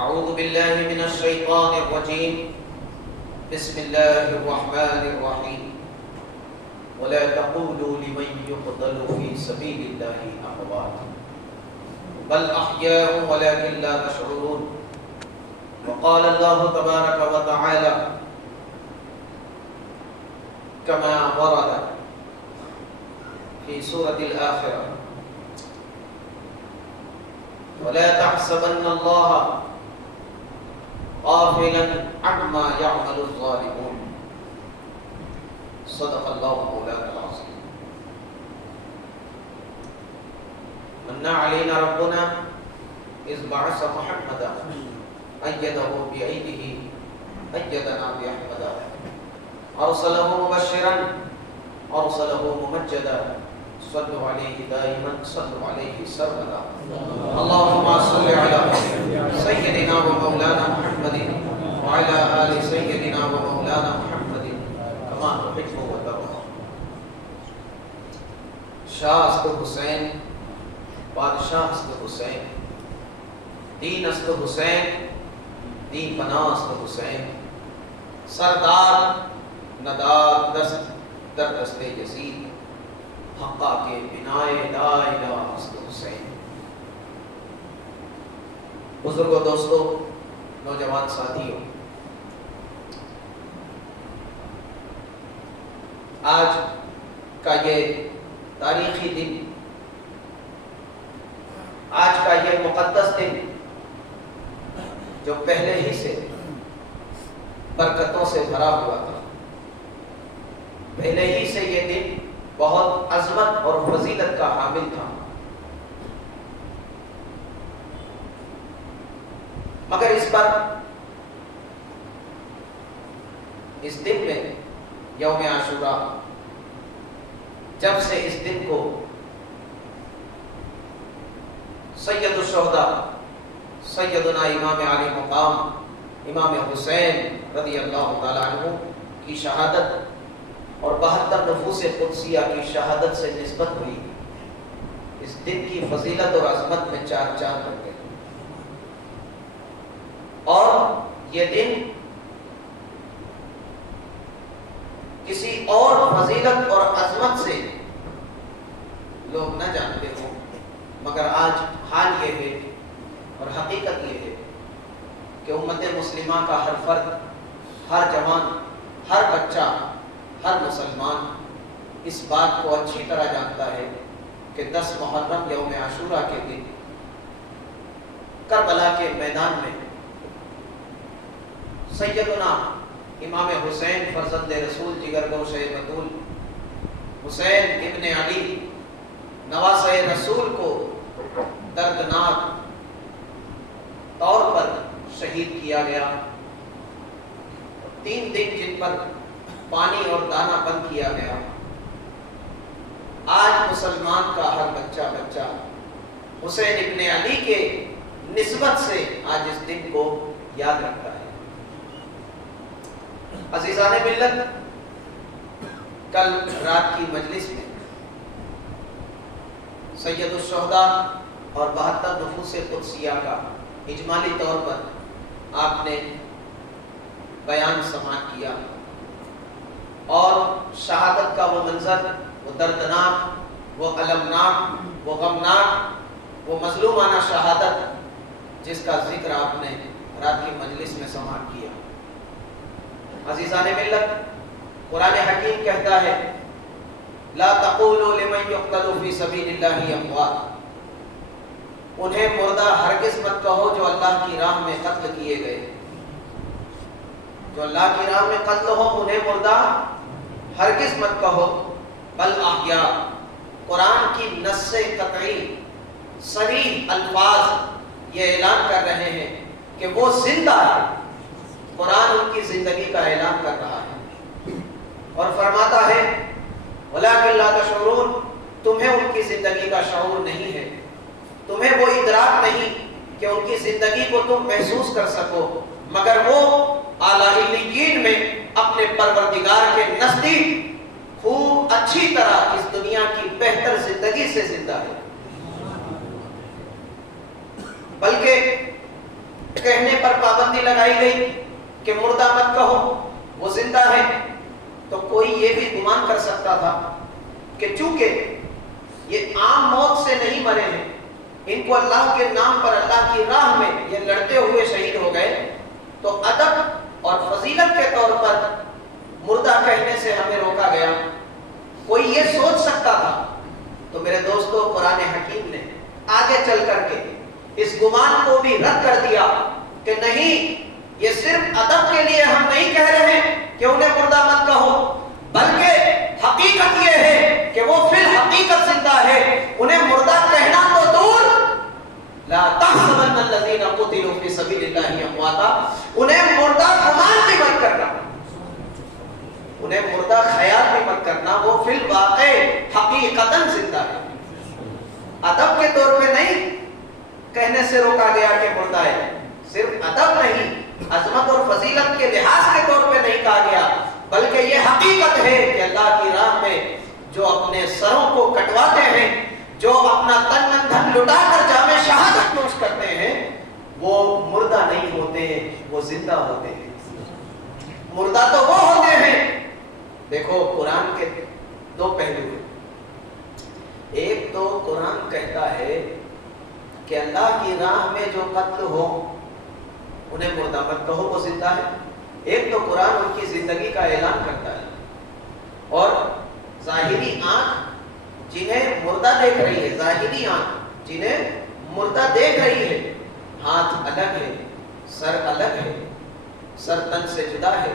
أعوذ بالله من الشيطان الرجيم بسم الله الرحمن الرحيم ولا تقولوا لمن يقتل في سبيل الله أموات بل أحياء ولكن لا تشعرون وقال الله تبارك وتعالى كما ورد في سورة الآخرة ولا تحسبن الله غافلا عما يعمل الظالمون صدق الله مولانا العظيم. من علينا ربنا إذ بعث محمدا أيده بأيده أيدنا بأحمدا أرسله مبشرا أرسله ممجدا صلوا عليه دائما صلوا عليه سرمدا اللهم صل على سيدنا ومولانا محمد وعلى آل سيدنا ومولانا محمد كما تحب وترضى. شاہ است حسین بادشاہ است حسین دین است حسین دین پناہ است حسین سردار ندار دست در دست یزید حقا کے بنائے لا الہ است حسین. بزرگوں دوستو نوجوان ساتھیوں، آج کا یہ تاریخی دن، آج کا یہ مقدس دن جو پہلے ہی سے برکتوں سے بھرا ہوا تھا، پہلے ہی سے یہ دن بہت عظمت اور فضیلت کا حامل تھا، مگر اس دن میں یوم عاشورہ جب سے اس دن کو سید الشہداء سیدنا امام علی مقام امام حسین رضی اللہ تعالیٰ عنہ کی شہادت اور 72 نفوس قدسیہ کی شہادت سے نسبت ہوئی، اس دن کی فضیلت اور عظمت میں چار چاند بن گئے. اور یہ دن کسی اور فضیلت اور عظمت سے لوگ نہ جانتے ہوں، مگر آج حال یہ ہے اور حقیقت یہ ہے کہ امت مسلمہ کا ہر فرد، ہر جوان، ہر بچہ، ہر مسلمان اس بات کو اچھی طرح جانتا ہے کہ 10 محرم یوم عاشورہ کے دن کربلا کے میدان میں سیدنا امام حسین فرزند رسول جگر گوشہ بطول حسین ابن علی نواسہ رسول کو دردناک طور پر شہید کیا گیا. 3 دن جن پر پانی اور دانہ بند کیا گیا. آج مسلمان کا ہر بچہ حسین ابن علی کے نسبت سے آج اس دن کو یاد رکھتا ہے. عزیزان ملت، کل رات کی مجلس میں سید الشہداء اور 72 نفوس قدسیہ کا اجمالی طور پر آپ نے بیان سماعت کیا اور شہادت کا وہ منظر، وہ دردناک، وہ المناک، وہ غمناک، وہ مظلومانہ شہادت جس کا ذکر آپ نے رات کی مجلس میں سماعت کیا. عزیزان ملت، قرآن حکیم کہتا ہے لا تقولوا لمن يقتل في سبيل الله اموات، انہیں مردہ ہرگز مت کہو جو اللہ کی راہ میں قتل کیے گئے. جو اللہ کی راہ میں قتل ہو انہیں مردہ ہرگز مت کہو بل احیاء. قرآن کی نص قطعی صریح الفاظ یہ اعلان کر رہے ہیں کہ وہ زندہ ہے. قرآن ان کی زندگی کا اعلان کر رہا ہے اور فرماتا ہے وَلَٰكِن لَا تَشْعُرُونَ، تمہیں ان کی زندگی کا شعور نہیں ہے، تمہیں وہ ادراک نہیں کہ ان کی زندگی کو تم محسوس کر سکو، مگر وہ اعلیٰ علیین میں اپنے پروردگار کے نزدیک خوب اچھی طرح اس دنیا کی بہتر زندگی سے زندہ ہے. بلکہ کہنے پر پابندی لگائی گئی کہ مردہ مت کہو، وہ زندہ ہے، تو کوئی یہ بھی گمان کر سکتا تھا کہ چونکہ یہ عام موت سے نہیں مرے ہیں، ان کو اللہ کے نام پر اللہ کی راہ میں یہ لڑتے ہوئے شہید ہو گئے، تو ادب اور فضیلت کے طور پر مردہ کہنے سے ہمیں روکا گیا، کوئی یہ سوچ سکتا تھا۔ تو میرے دوستو، قرآن حکیم نے آگے چل کر کے اس گمان کو بھی رد کر دیا کہ نہیں، یہ صرف ادب کے لیے ہم نہیں کہہ رہے ہیں کہ انہیں مردہ مت کہو، بلکہ حقیقت یہ ہے کہ وہ فی الحقیقت زندہ ہے، انہیں مردہ کہنا تو دور، لا تحسبن الذین قتلوا فی سبیل اللہ امواتا، انہیں مردہ گمان بھی مت کرنا، انہیں مردہ خیال بھی مت کرنا، وہ فی الواقع حقیقتاً زندہ ہے۔ ادب کے طور پہ نہیں کہنے سے روکا گیا کہ مردہ ہے، صرف ادب نہیں، عظمت اور فضیلت کے لحاظ کے طور پہ نہیں کہا گیا، بلکہ یہ حقیقت ہے کہ اللہ کی راہ میں جو اپنے سروں کو کٹواتے ہیں، جو اپنا تن من دھن لٹا کر جامِ شہادت نوش کرتے ہیں، وہ مردہ نہیں ہوتے، وہ زندہ ہوتے ہیں۔ مردہ تو وہ ہوتے ہیں، دیکھو قرآن کے دو پہلو ہیں، ایک تو قرآن کہتا ہے کہ اللہ کی راہ میں جو قتل ہو انہیں مردہ مت کہو، وہ زندہ ہے، ایک تو قرآن ان کی زندگی کا اعلان کرتا ہے، اور ظاہری آنکھ جنہیں مردہ دیکھ رہی ہے، ظاہری آنکھ جنہیں مردہ دیکھ رہی ہے، ہاتھ الگ ہے، سر الگ ہے، سر تن سے جدا ہے،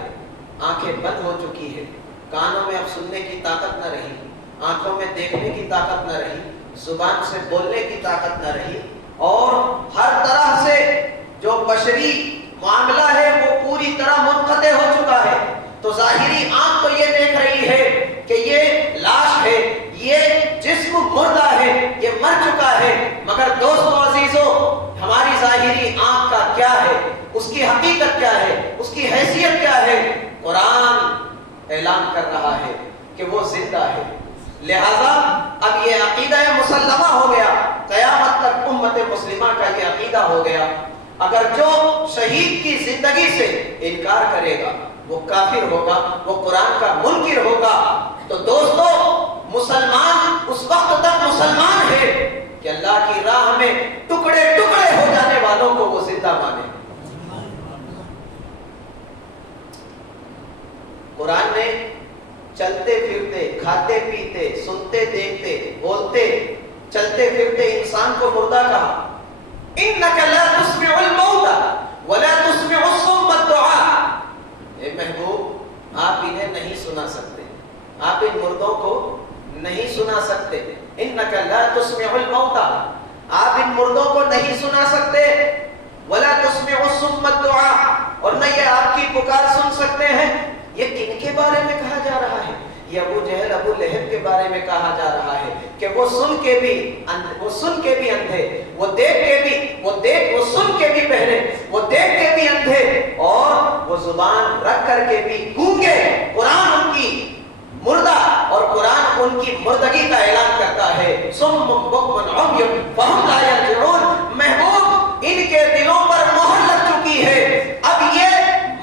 آنکھیں بند ہو چکی ہے، کانوں میں اب سننے کی طاقت نہ رہی، آنکھوں میں دیکھنے کی طاقت نہ رہی، زبان سے بولنے کی طاقت نہ رہی، اور ہر طرح سے جو بشری معاملہ ہے وہ پوری طرح منقطع ہو چکا ہے، تو ظاہری آنکھ تو یہ دیکھ رہی ہے کہ یہ لاش ہے، یہ جسم مردہ ہے، یہ مر چکا ہے، مگر دوستو عزیزو، ہماری ظاہری آنکھ کا کیا ہے، اس کی حقیقت کیا ہے، اس کی حیثیت کیا ہے؟ قرآن اعلان کر رہا ہے کہ وہ زندہ ہے۔ لہذا اب یہ عقیدہ مسلمہ ہو گیا، قیامت تک امت مسلمہ کا یہ عقیدہ ہو گیا، اگر جو شہید کی زندگی سے انکار کرے گا وہ کافر ہوگا، وہ قرآن کا منکر ہوگا۔ تو دوستو، مسلمان اس وقت تک مسلمان ہے کہ اللہ کی راہ میں ٹکڑے ٹکڑے ہو جانے والوں کو وہ زندہ مانے۔ قرآن نے چلتے پھرتے، کھاتے پیتے، سنتے دیکھتے، بولتے، چلتے پھرتے انسان کو مردہ کہا۔ اِنَّكَ لَا تُسْمِعُ الْمَوْتَ وَلَا تُسْمِعُ الصُّمَّ الدُّعَاءَ، اے محبوب، آپ انہیں نہیں سنا سکتے، آپ ان مردوں کو نہیں سنا سکتے۔ اِنَّكَ لَا تُسْمِعُ الْمَوْتَ، آپ ان مردوں کو نہیں سنا سکتے، وَلَا تُسْمِعُ الصُّمَّ الدُّعَاءَ، اور نہ یہ آپ کی پکار سن سکتے ہیں۔ یہ کن کے بارے میں کہا جا رہا ہے؟ یہ ابو جہل، ابو لہب کے بارے میں کہا جا رہا ہے کہ وہ سن کے بھی اندھے، وہ سن کے بھی بہرے، وہ دیکھ کے بھی اندھے، اور وہ زبان رکھ کر کے بھی گونگے۔ قرآن ان کی مردہ اور قرآن ان کی مردگی کا اعلان کرتا ہے۔ صم بکم عمی فہم لا یرجعون، محبوب ان کے دلوں پر مہر لگ چکی ہے، اب یہ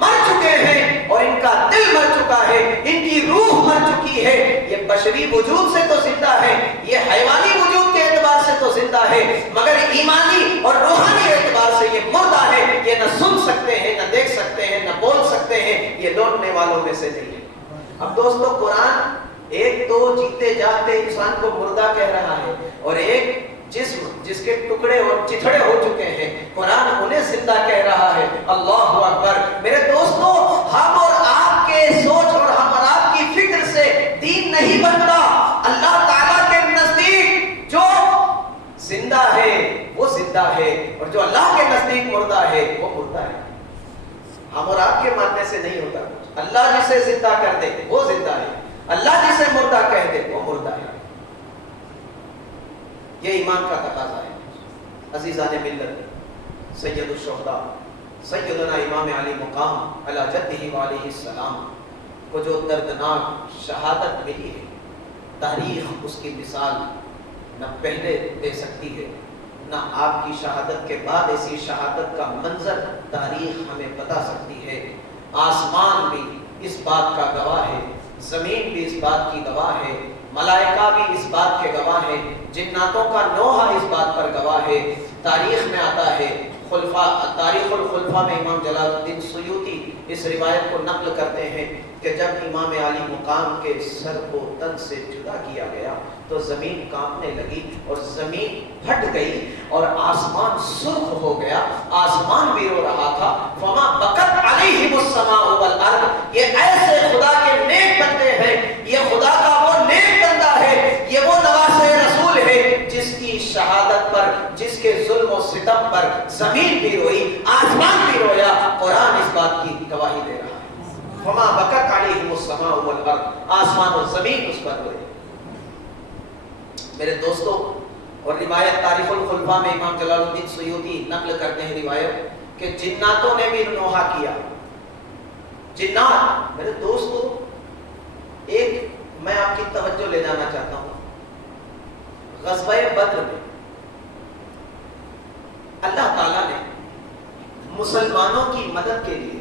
مر چکے ہیں اور ان کا دل مر چکا ہے، ان کی روح مر چکی ہے۔ یہ بشری وجود سے تو زندہ ہے، یہ حیوانی وجود کے اعتبار سے تو زندہ ہے، مگر ایمانی اور روحانی اعتبار سے یہ مردہ ہے۔ یہ نہ سن سکتے ہیں، نہ دیکھ سکتے ہیں، نہ بول سکتے ہیں، یہ لوٹنے والوں میں سے نہیں ہے۔ اب دوستو، قرآن ایک تو جیتے جاگتے انسان کو مردہ کہہ رہا ہے، اور ایک جسم جس کے ٹکڑے اور چتھڑے ہو چکے ہیں، قرآن انہیں زندہ کہہ رہا ہے۔ اللہ اکبر! میرے دوستو، ہم اور آپ کے سوچ اور ہم اور آپ کی فکر سے دین نہیں بنتا۔ اللہ تعالیٰ کے نزدیک جو زندہ ہے وہ زندہ ہے، اور جو اللہ کے نزدیک مردہ ہے وہ مردہ ہے۔ ہم اور آپ کے ماننے سے نہیں ہوتا کچھ۔ اللہ جسے زندہ کر دے وہ زندہ ہے، اللہ جسے مردہ کہہ دے وہ مردہ ہے۔ یہ ایمان کا تقاضا ہے۔ عزیزان ملت، سید الشہداء سیدنا امام علی مقام علی جدہ وعلیہ السلام کو جو دردناک شہادت ملی ہے، تاریخ اس کی مثال نہ پہلے دے سکتی ہے نہ آپ کی شہادت کے بعد ایسی شہادت کا منظر تاریخ ہمیں بتا سکتی ہے۔ آسمان بھی اس بات کا گواہ ہے، زمین بھی اس بات کی گواہ ہے، ملائکہ بھی اس بات کے گواہ ہے، جناتوں کا نوحہ اس بات پر گواہ ہے۔ تاریخ میں آتا ہے، تاریخ الخلفاء میں امام جلال الدین سیوطی اس روایت کو نقل کرتے ہیں کہ جب امام علی مقام کے سر کو تن سے جدا کیا گیا تو زمین کانپنے لگی اور زمین پھٹ گئی اور آسمان سرخ ہو گیا، آسمان بھی رو رہا تھا۔ فما بکت علیہم السماء والارض، یہ ایسے خدا کے نیک بندے ہیں، یہ خدا کا وہ نیک بندہ ہے، یہ وہ نواسہ رسول ہے جس کی شہادت پر، جس کے ظلم و ستم پر زمین بھی روئی، آسمان بھی رویا۔ قرآن اس بات کی گواہی دے رہا ہے، فما بکت علیہم السماء والارض، آسمان و زمین اس پر روئے۔ میرے دوستو، اور روایت تاریخ الخلفاء میں امام جلال الدین سیوطی نقل کرتے ہیں روایت کہ جناتوں نے بھی نوحہ کیا۔ جنات، میرے دوستو، ایک میں آپ کی توجہ لے جانا چاہتا ہوں۔ غزوہ بدر میں اللہ تعالیٰ نے مسلمانوں کی مدد کے لیے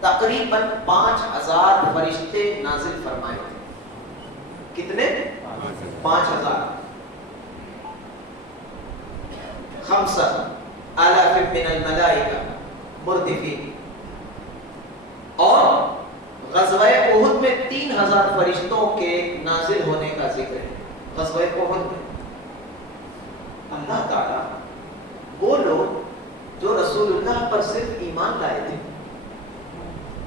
تقریباً 5000 فرشتے نازل فرمائے تھے۔ کتنے؟ 5000۔ 5,000 من الملائکہ مردفین۔ اور غزوہ احد میں 3000 فرشتوں کے نازل ہونے کا ذکر ہے۔ غزوہ احد میں اللہ تعالیٰ وہ لوگ جو رسول اللہ پر صرف ایمان لائے تھے،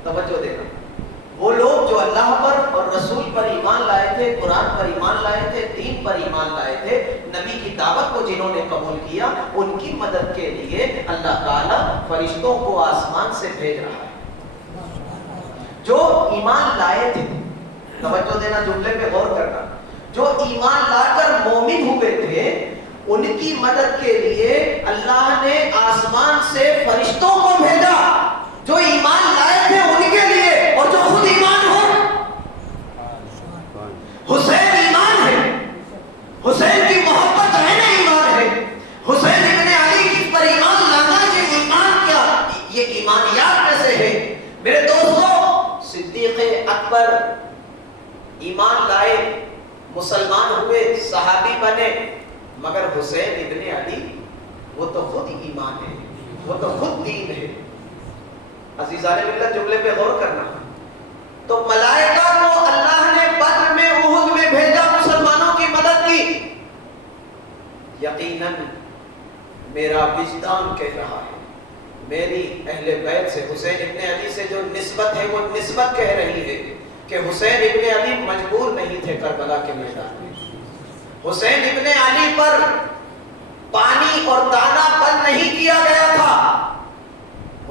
توجہ دینا، وہ لوگ جو اللہ پر اور رسول پر ایمان لائے تھے، قرآن پر ایمان لائے تھے، دین پر ایمان لائے تھے، نبی کی دعوت کو جنہوں نے قبول کیا، ان کی مدد کے لیے اللہ تعالیٰ فرشتوں کو آسمان سے بھیج رہا ہے۔ جو ایمان لائے تھے، توجہ دینا، جملے پہ غور کرنا، جو ایمان لا کر مومن ہوئے تھے، ان کی مدد کے لیے اللہ نے آسمان سے فرشتوں کو بھیجا، جو ایمان لائے تھے ان کے لیے، اور جو خود ایمان ہو۔ حسین ایمان ہے، حسین کی محبت رہنا ایمان ہے، حسین ابن علی کی پر ایمان لانا، یہ ایمان کیا، یہ ایمانیات میں سے ہے۔ میرے دوستو، صدیق اکبر ایمان لائے، مسلمان ہوئے، صحابی بنے، مگر حسین ابن علی وہ تو خود ایمان ہے، وہ تو خود دین ہے۔ عزیزان ملت، جملے پہ غور کرنا۔ تو ملائکہ کو اللہ نے بدر میں، احد میں بھیجا مسلمانوں کی مدد کی۔ یقیناً میرا وجدان کہہ رہا ہے، میری اہل بیت سے، حسین ابن علی سے جو نسبت ہے وہ نسبت کہہ رہی ہے کہ حسین ابن علی مجبور نہیں تھے کربلا کے میدان میں۔ حسین ابن علی پر پانی اور دانا بند نہیں کیا گیا تھا،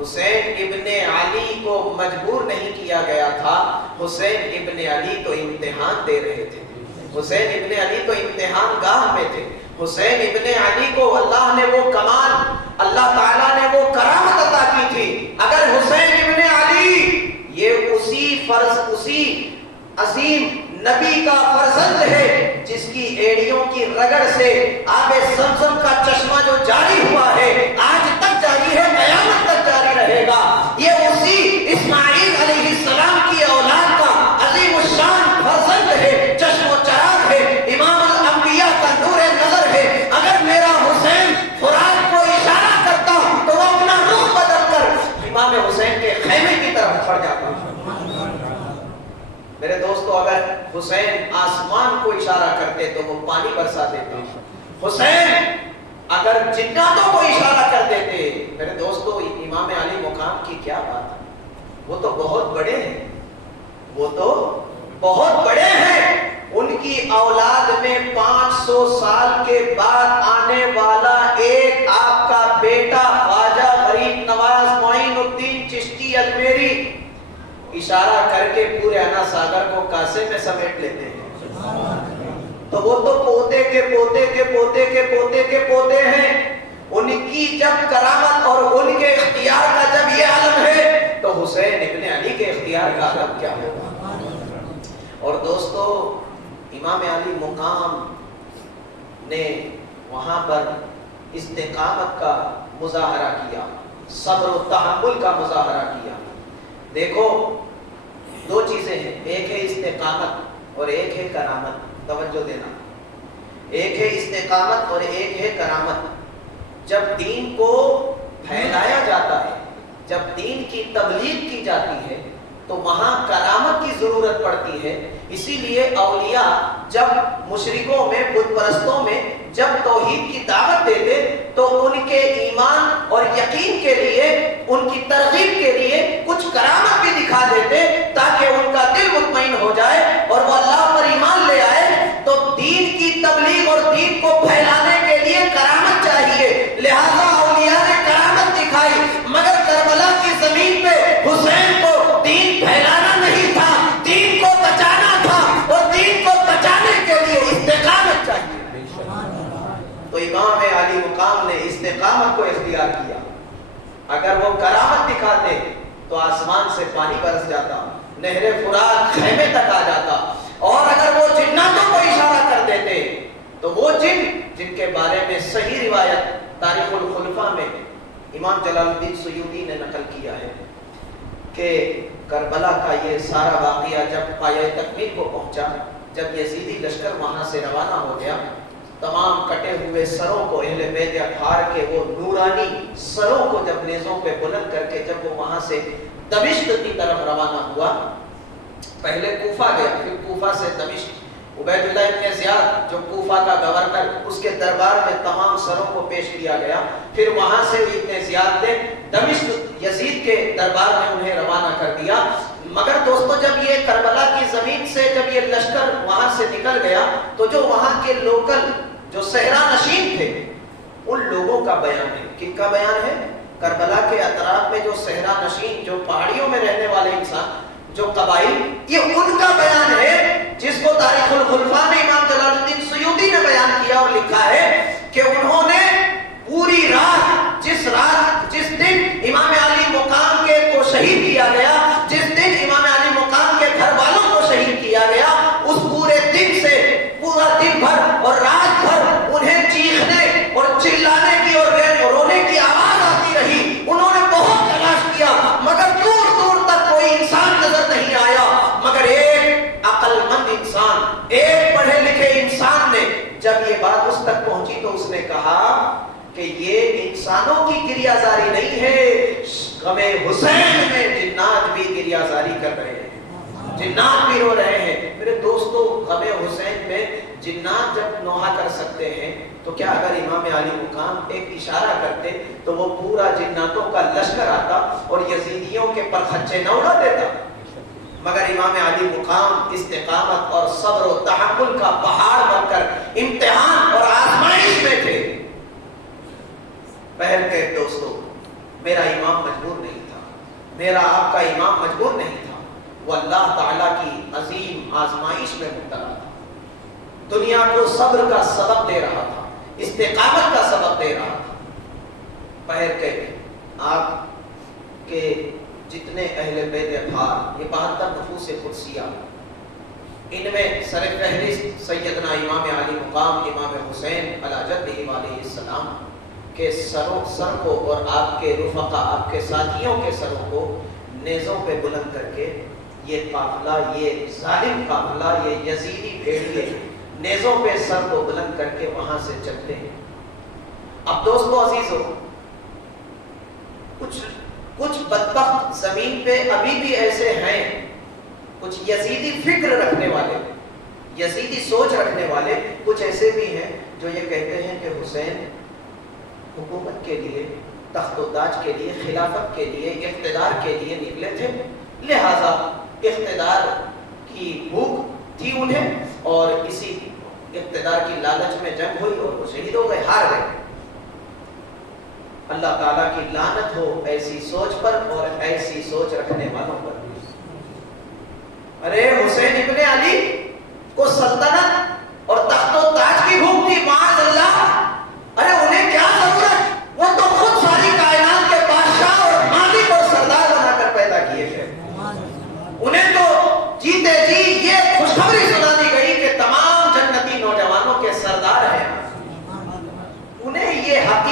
حسین ابن علی کو مجبور نہیں کیا گیا تھا، حسین ابن علی تو امتحان دے رہے تھے، حسین ابن علی تو امتحان گاہ میں تھے، حسین ابن علی کو اللہ نے وہ کمال، اللہ تعالیٰ نے وہ کرامت عطا کی تھی۔ اگر حسین ابن علی یہ اسی عظیم نبی کا فرزند ہے جس کی ایڑیوں کی رگڑ سے آب زمزم کا چشمہ جو جاری ہوا ہے، آج تک جاری ہے، قیامت تک جاری رہے گا، یہ اسی اسماعیل علیہ السلام کی اولاد کا عظیم الشان فرزند ہے، چشم و چراغ ہے، امام الانبیاء کا نور نظر ہے۔ اگر میرا حسین فرات کو اشارہ کرتا تو وہ اپنا روح بدل کر امام حسین کے خیمے کی طرف پڑ جاتا۔ میرے دوستو، اگر حسین آسمان کو اشارہ کرتے تو وہ پانی برسا دیتے، حسین اگر جناتوں کو اشارہ کر دیتے، میرے دوستو امام علی مقام کی کیا بات ہے، وہ تو بہت بڑے ہیں، وہ تو بہت بڑے ہیں۔ ان کی اولاد میں 500 سال کے بعد آنے والا ایک آپ کا بیٹا خواجہ غریب نواز معین الدین چشتی اجمیری اشارہ کر کے پورے انا ساگر کو کاسے میں سمیٹ لیتے ہیں۔ تو وہ تو پوتے کے پوتے کے پوتے کے پوتے کے پوتے ہیں، ان کی جب کرامت اور ان کے اختیار کا جب یہ عالم ہے تو حسین ابن علی کے اختیار کا عالم کیا ہوگا۔ اور دوستو، امام علی مقام نے وہاں پر استقامت کا مظاہرہ کیا، صبر و تحمل کا مظاہرہ کیا۔ دیکھو دو چیزیں ہیں، ایک ہے استقامت اور ایک ہے کرامت۔ توجہ دینا، ایک ہے استقامت اور ایک ہے کرامت۔ جب دین کو پھیلایا جاتا ہے، جب دین کی تبلیغ کی جاتی ہے تو وہاں کرامت کی ضرورت پڑتی ہے۔ اسی لیے اولیاء جب مشرکوں میں، بت پرستوں میں جب توحید کی دعوت دیتے تو ان کے ایمان اور یقین کے لیے، ان کی ترغیب کے لیے کچھ کرامت بھی دکھا دیتے تاکہ ان کا دل مطمئن ہو جائے اور وہ اللہ پر ایمان لے آئے۔ تو دین کی تبلیغ اور دین کو پھیلانے کے لیے کرامت چاہیے، لہذا اولیاء نے کرامت دکھائی، مگر کربلا کی زمین پہ حسین کو دین پھیلانا نہیں تھا، دین کو بچانا تھا، اور دین کو بچانے کے لیے استقامت چاہیے۔ تو امام علی مقام نے استقامت کو اختیار کیا۔ اگر وہ کرامت دکھاتے تو آسمان سے پانی برس جاتا، نہر فرات خیمے تک آ جاتا، اور اگر وہ جناتوں کو اشارہ کر دیتے تو وہ جن کے بارے میں صحیح روایت تاریخ الخلفاء میں امام جلال الدین سیوطی نے نقل کیا ہے کہ کربلا کا یہ سارا واقعہ جب پایہ تکمیل کو پہنچا، جب یزیدی لشکر وہاں سے روانہ ہو گیا، تمام کٹے ہوئے سروں کو اہل بیت اطہار کے وہ نورانی سروں کو جب نیزوں پہ بلند کر کے جب وہ وہاں سے دمشق کی طرف روانہ ہوا، پہلے کوفہ گیا، پھر کوفہ سے دمشق، عبید اللہ ابن زیاد جو کوفہ کا گورنر، اس کے دربار میں تمام سروں کو پیش کیا گیا، پھر وہاں سے ابن زیاد نے دمشق یزید کے دربار میں انہیں روانہ کر دیا۔ مگر دوستو جب یہ کربلا کی زمین سے جب یہ لشکر وہاں سے نکل گیا تو جو وہاں کے لوکل جو صحرا نشین تھے ان لوگوں کا بیان ہے۔ کن کا بیان ہے؟ کربلا کے اطراف میں جو صحرا نشین، جو پہاڑیوں میں رہنے والے انسان، جو قبائل، یہ ان کا بیان ہے جس کو تاریخ الخلفاء میں امام جلال الدین سیوطی نے بیان کیا اور لکھا ہے کہ انہوں نے پوری رات، جس دن امام علی مقام کے کو شہید کیا گیا، جس دن امام علی مقام کے گھر والوں کو شہید کیا گیا، اس پورے دن سے پورا دن بھر اور رات بھر انہیں چیخنے اور چلانے کی اور رونے کی آواز آتی رہی۔ انہوں نے بہت تلاش کیا مگر دور دور تک کوئی انسان نظر نہیں آیا، مگر ایک عقل مند انسان، ایک پڑھے لکھے انسان نے جب یہ بات اس تک پہنچی تو اس نے کہا کہ یہ انسانوں کی گریہ زاری نہیں ہے، غم حسین میں جنات بھی گریہ زاری کر رہے ہیں، جنات بھی رو رہے ہیں۔ میرے دوستو غم حسین میں جنات جب نوحہ کر سکتے ہیں تو کیا اگر امام علی مقام ایک اشارہ کرتے تو وہ پورا جناتوں کا لشکر آتا اور یزیدیوں کے پر خچے نہ اڑا دیتا؟ مگر امام علی مقام استقامت اور صبر و تحمل کا پہاڑ بن کر امتحان اور آزمائش میں تھے۔ پہل کے دوستو میرا امام مجبور نہیں تھا، میرا آپ کا امام مجبور نہیں تھا، وہ اللہ تعالیٰ کی عظیم آزمائش میں مبتلا تھا، دنیا کو صبر کا سبق دے رہا تھا، استقامت کا سبق دے رہا تھا۔ پہل کے آپ کے جتنے اہل بیت اطہار، یہ 72 نفوس قدسیہ، ان میں سر فہرست سیدنا امام علی مقام امام حسین علی جدہ علیہ السلام کے سر کو اور آپ کے رفقا، آپ کے ساتھیوں کے سروں کو نیزوں پہ بلند کر کے یہ قافلہ، یہ ظالم قافلہ، یہ یزیدی بھیڑیے نیزوں پہ سر کو بلند کر کے وہاں سے چلتے ہیں۔ اب دوستو عزیزو، کچھ بدبخت زمین پہ ابھی بھی ایسے ہیں، کچھ یزیدی فکر رکھنے والے، یزیدی سوچ رکھنے والے کچھ ایسے بھی ہیں جو یہ کہتے ہیں کہ حسین حکومت کے لیے، تخت و تاج کے لیے، خلافت کے لیے، اقتدار کے لیے نکلے تھے، لہذا اقتدار کی بھوک تھی انہیں اور اسی اقتدار کی لالچ میں جنگ ہوئی اور وہ شہید ہو گئے، ہار گئے۔ اللہ تعالیٰ کی لعنت ہو ایسی سوچ پر اور ایسی سوچ رکھنے والوں پر۔ ارے حسین ابن علی کو سلطنت اور تخت و تاج کی بھوک تھی، معاذ اللہ، ارے انہیں کیا ضرورت، وہ تو خود ساری کائنات کے بادشاہ اور مالک اور سردار بنا کر پیدا کیے تھے۔ انہیں تو جیتے جی یہ خوشخبری سنا دی گئی کہ تمام جنتی نوجوانوں کے سردار ہیں، انہیں یہ حق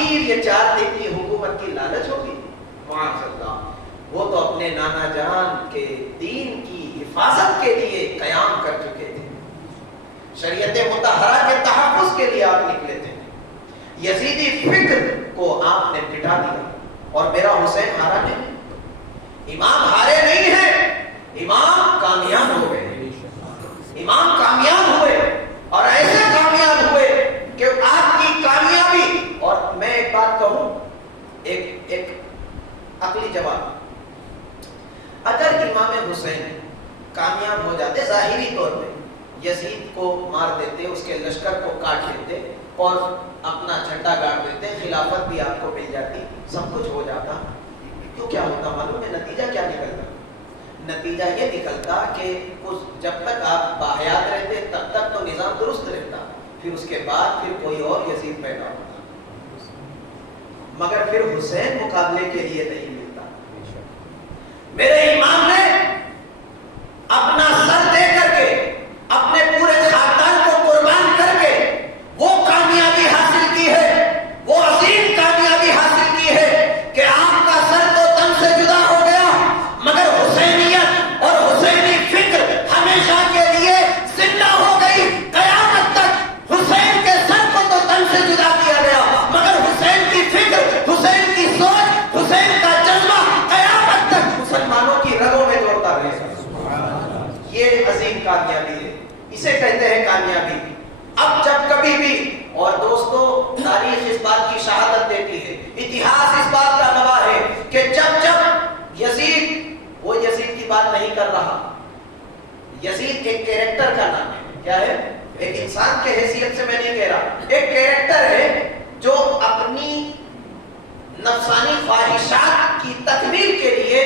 اپنے نانا جان کے دین کی حفاظت کے لیے قیام کر چکے تھے، شریعت مطہرہ کے تحفظ کے لیے آپ نکلے تھے، یزیدی فکر کو آپ نے مٹا دیا، اور میرا حسین ہارا نہیں، امام ہارے نہیں ہیں، امام کامیاب ہو گئے، امام کامیاب ہوئے، اور ایسے کامیاب ہوئے کہ آپ کی کامیابی، اور میں ایک بات کہوں، ایک عقلی جواب، اگر امام حسین کامیاب ہو جاتے ظاہری طور پہ، یزید کو مار دیتے، اس کے لشکر کو کاٹ دیتے اور اپنا جھنڈا گاڑ دیتے، خلافت بھی آپ کو مل جاتی، سب کچھ ہو جاتا، تو کیا ہوتا معلوم ہے نتیجہ کیا نکلتا؟ نتیجہ یہ نکلتا کہ جب تک آپ باحیات رہتے تب تک تو نظام درست رہتا، پھر اس کے بعد پھر کوئی اور یزید پیدا ہوتا، مگر پھر حسین مقابلے کے لیے نہیں ملتا۔ میرے امام نے اپنا سر دے کر کے، اپنے پورے خاندان کو قربان کر کے وہ کامیابی حاصل کی ہے، وہ عظیم کامیابی حاصل کی ہے کہ آپ کا سر تو تن سے جدا ہو گیا، مگر حسینیت اور حسینی فکر ہمیشہ کے لیے زندہ ہو گئی، قیامت تک حسین کے سر کو تو تن سے جدا کیا گیا، مگر حسین کی فکر، حسین کی سوچ، حسین کا جذبہ قیامت تک مسلمانوں کی رگوں میں دوڑتا رہے گا۔ یہ عظیم کامیابی ہے، اسے کہتے ہیں کامیابی۔ اب جب کبھی بھی، اور دوستو تاریخ اس بات کی شہادت دیتی ہے، اتہاس اس بات کا گواہ ہے کہ جب یزید، وہ یزید کی بات نہیں کر رہا، یزید ایک کیریکٹر کا نام ہے، کیا ہے؟ ایک انسان کے حیثیت سے میں نہیں کہہ رہا، ایک کیریکٹر ہے جو اپنی نفسانی خواہشات کی تکمیل کے لیے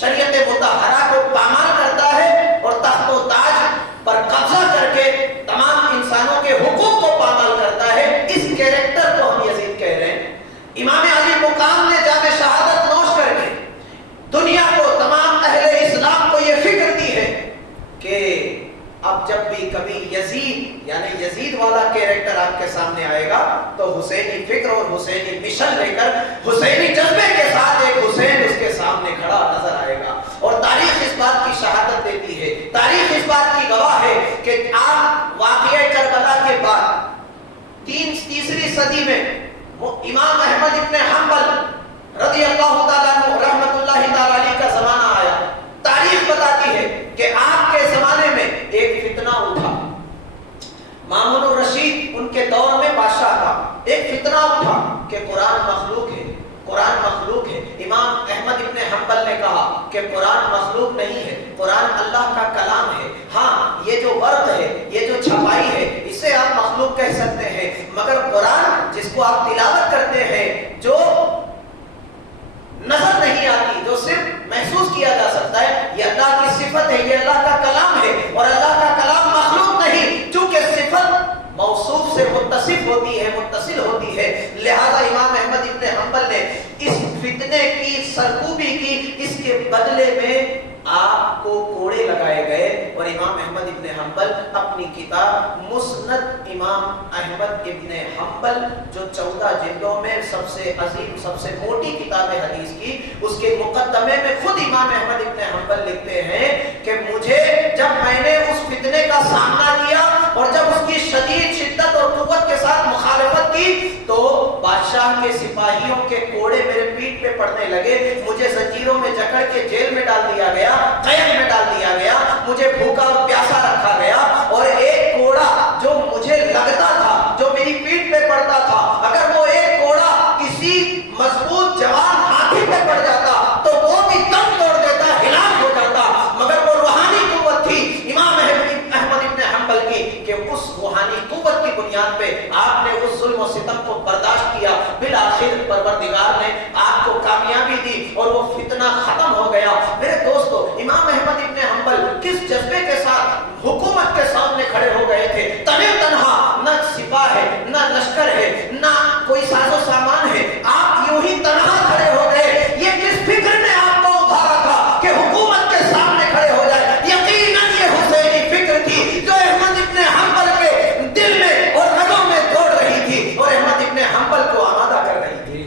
شریعت مطہرہ کو پامال کرتا ہے اور تخت و تاج پر قبضہ کر کے تمام انسانوں کے حقوق کو پامال کرتا ہے، اس کیریکٹر کو ہم یزید کہہ رہے ہیں۔ امام علی مقام نے جام شہادت نوش کر کے دنیا کو، تمام اہل اسلام کو یہ فکر دی ہے کہ اب جب بھی کبھی یزید یعنی یزید والا کیریکٹر آپ کے سامنے آئے گا تو حسینی فکر اور حسینی مشن لے کر، حسینی جذبے کے ساتھ ایک حسین اس کے سامنے کھڑا نظر آئے گا، اور تاریخ اس بات کی شہادت دیتی ہے، تاریخ اس بات کی گواہ ہے کہ آپ واقعہ کربلا کے بعد تیسری صدی میں امام احمد ابن حنبل رضی اللہ تعالیٰ عنہ رحمت اللہ تعالیٰ علیہ کا زمانہ آیا۔ تاریخ بتاتی ہے کہ آپ کے زمانے میں ایک فتنہ اٹھا، مامون الرشید ان کے دور میں بادشاہ تھا، ایک فتنہ اٹھا کہ قرآن مخلوق ہے، قرآن مخلوق ہے۔ امام احمد ابن حنبل نے کہا کہ قرآن مخلوق نہیں ہے، قرآن اللہ کا کلام ہے، ہاں یہ جو ورق ہے، یہ جو چھپائی ہے، اسے آپ مخلوق کہہ سکتے ہیں، مگر قرآن جس کو آپ تلاوت کرتے ہیں، جو نظر نہیں آتی، جو صرف محسوس کیا جا سکتا ہے، یہ اللہ کی صفت ہے، یہ اللہ کا کلام ہے، اور اللہ کا کلام مخلوق نہیں، چونکہ صفت موصوف سے متصف ہوتی ہے، متصل ہوتی ہے، لہذا امام احمد ابن حنبل نے اس فتنے کی سرکوبی کی، اس کے بدلے میں آپ کو کوڑے لگائے گئے، اور امام احمد ابن حنبل اپنی کتاب مسند امام احمد ابن حنبل جو 14 جلدوں میں سب سے عظیم، سب سے موٹی کتاب حدیث کی، اس کے مقدمے میں خود امام احمد ابن حنبل لکھتے ہیں کہ مجھے جب میں نے اس فتنے کا سامنا کیا اور جب اس کی شدید شدت اور قوت کے ساتھ مخالفت کی تو بادشاہ کے سپاہیوں کے کوڑے میرے پیٹھ پہ پڑنے لگے، مجھے زنجیروں میں جکڑ کے جیل میں ڈال دیا گیا، قید میں ڈال دیا گیا، مجھے بھوکا اور پیاسا رکھا گیا، اور ایک کوڑا جو مجھے لگتا تھا، جو میری پیٹھ پہ پڑتا تھا، اگر وہ ایک کوڑا کسی مضبوط جوان ہاتھی پہ پڑ جاتا تو وہ بھی دم توڑ دیتا، ہلاک ہو جاتا، مگر وہ روحانی قوت تھی امام احمد ابن حنبل کی کہ اس روحانی قوت کی بنیاد پہ آپ نے اس ظلم و ستم کو برداشت کیا، بالآخر پروردگار نے آپ کو کامیابی دی اور وہ فتنہ ختم ہو گیا۔ میرے دوستو، امام احمد ابن حنبل کس جذبے کے ساتھ حکومت کے سامنے کھڑے ہو گئے تھے، تنہا تنہا، نہ سپاہ ہے، نہ لشکر ہے، نہ کوئی ساز و سامان ہے، آپ یوں ہی تنہا کھڑے ہو گئے۔ یہ کس فکر نے آپ کو ابھارا تھا کہ حکومت کے سامنے کھڑے ہو جائے؟ یقیناً یہ حسینی فکر تھی جو احمد ابن حنبل کے دل میں اور رگوں میں دوڑ رہی تھی اور احمد ابن حنبل کو آمادہ کر رہی تھی۔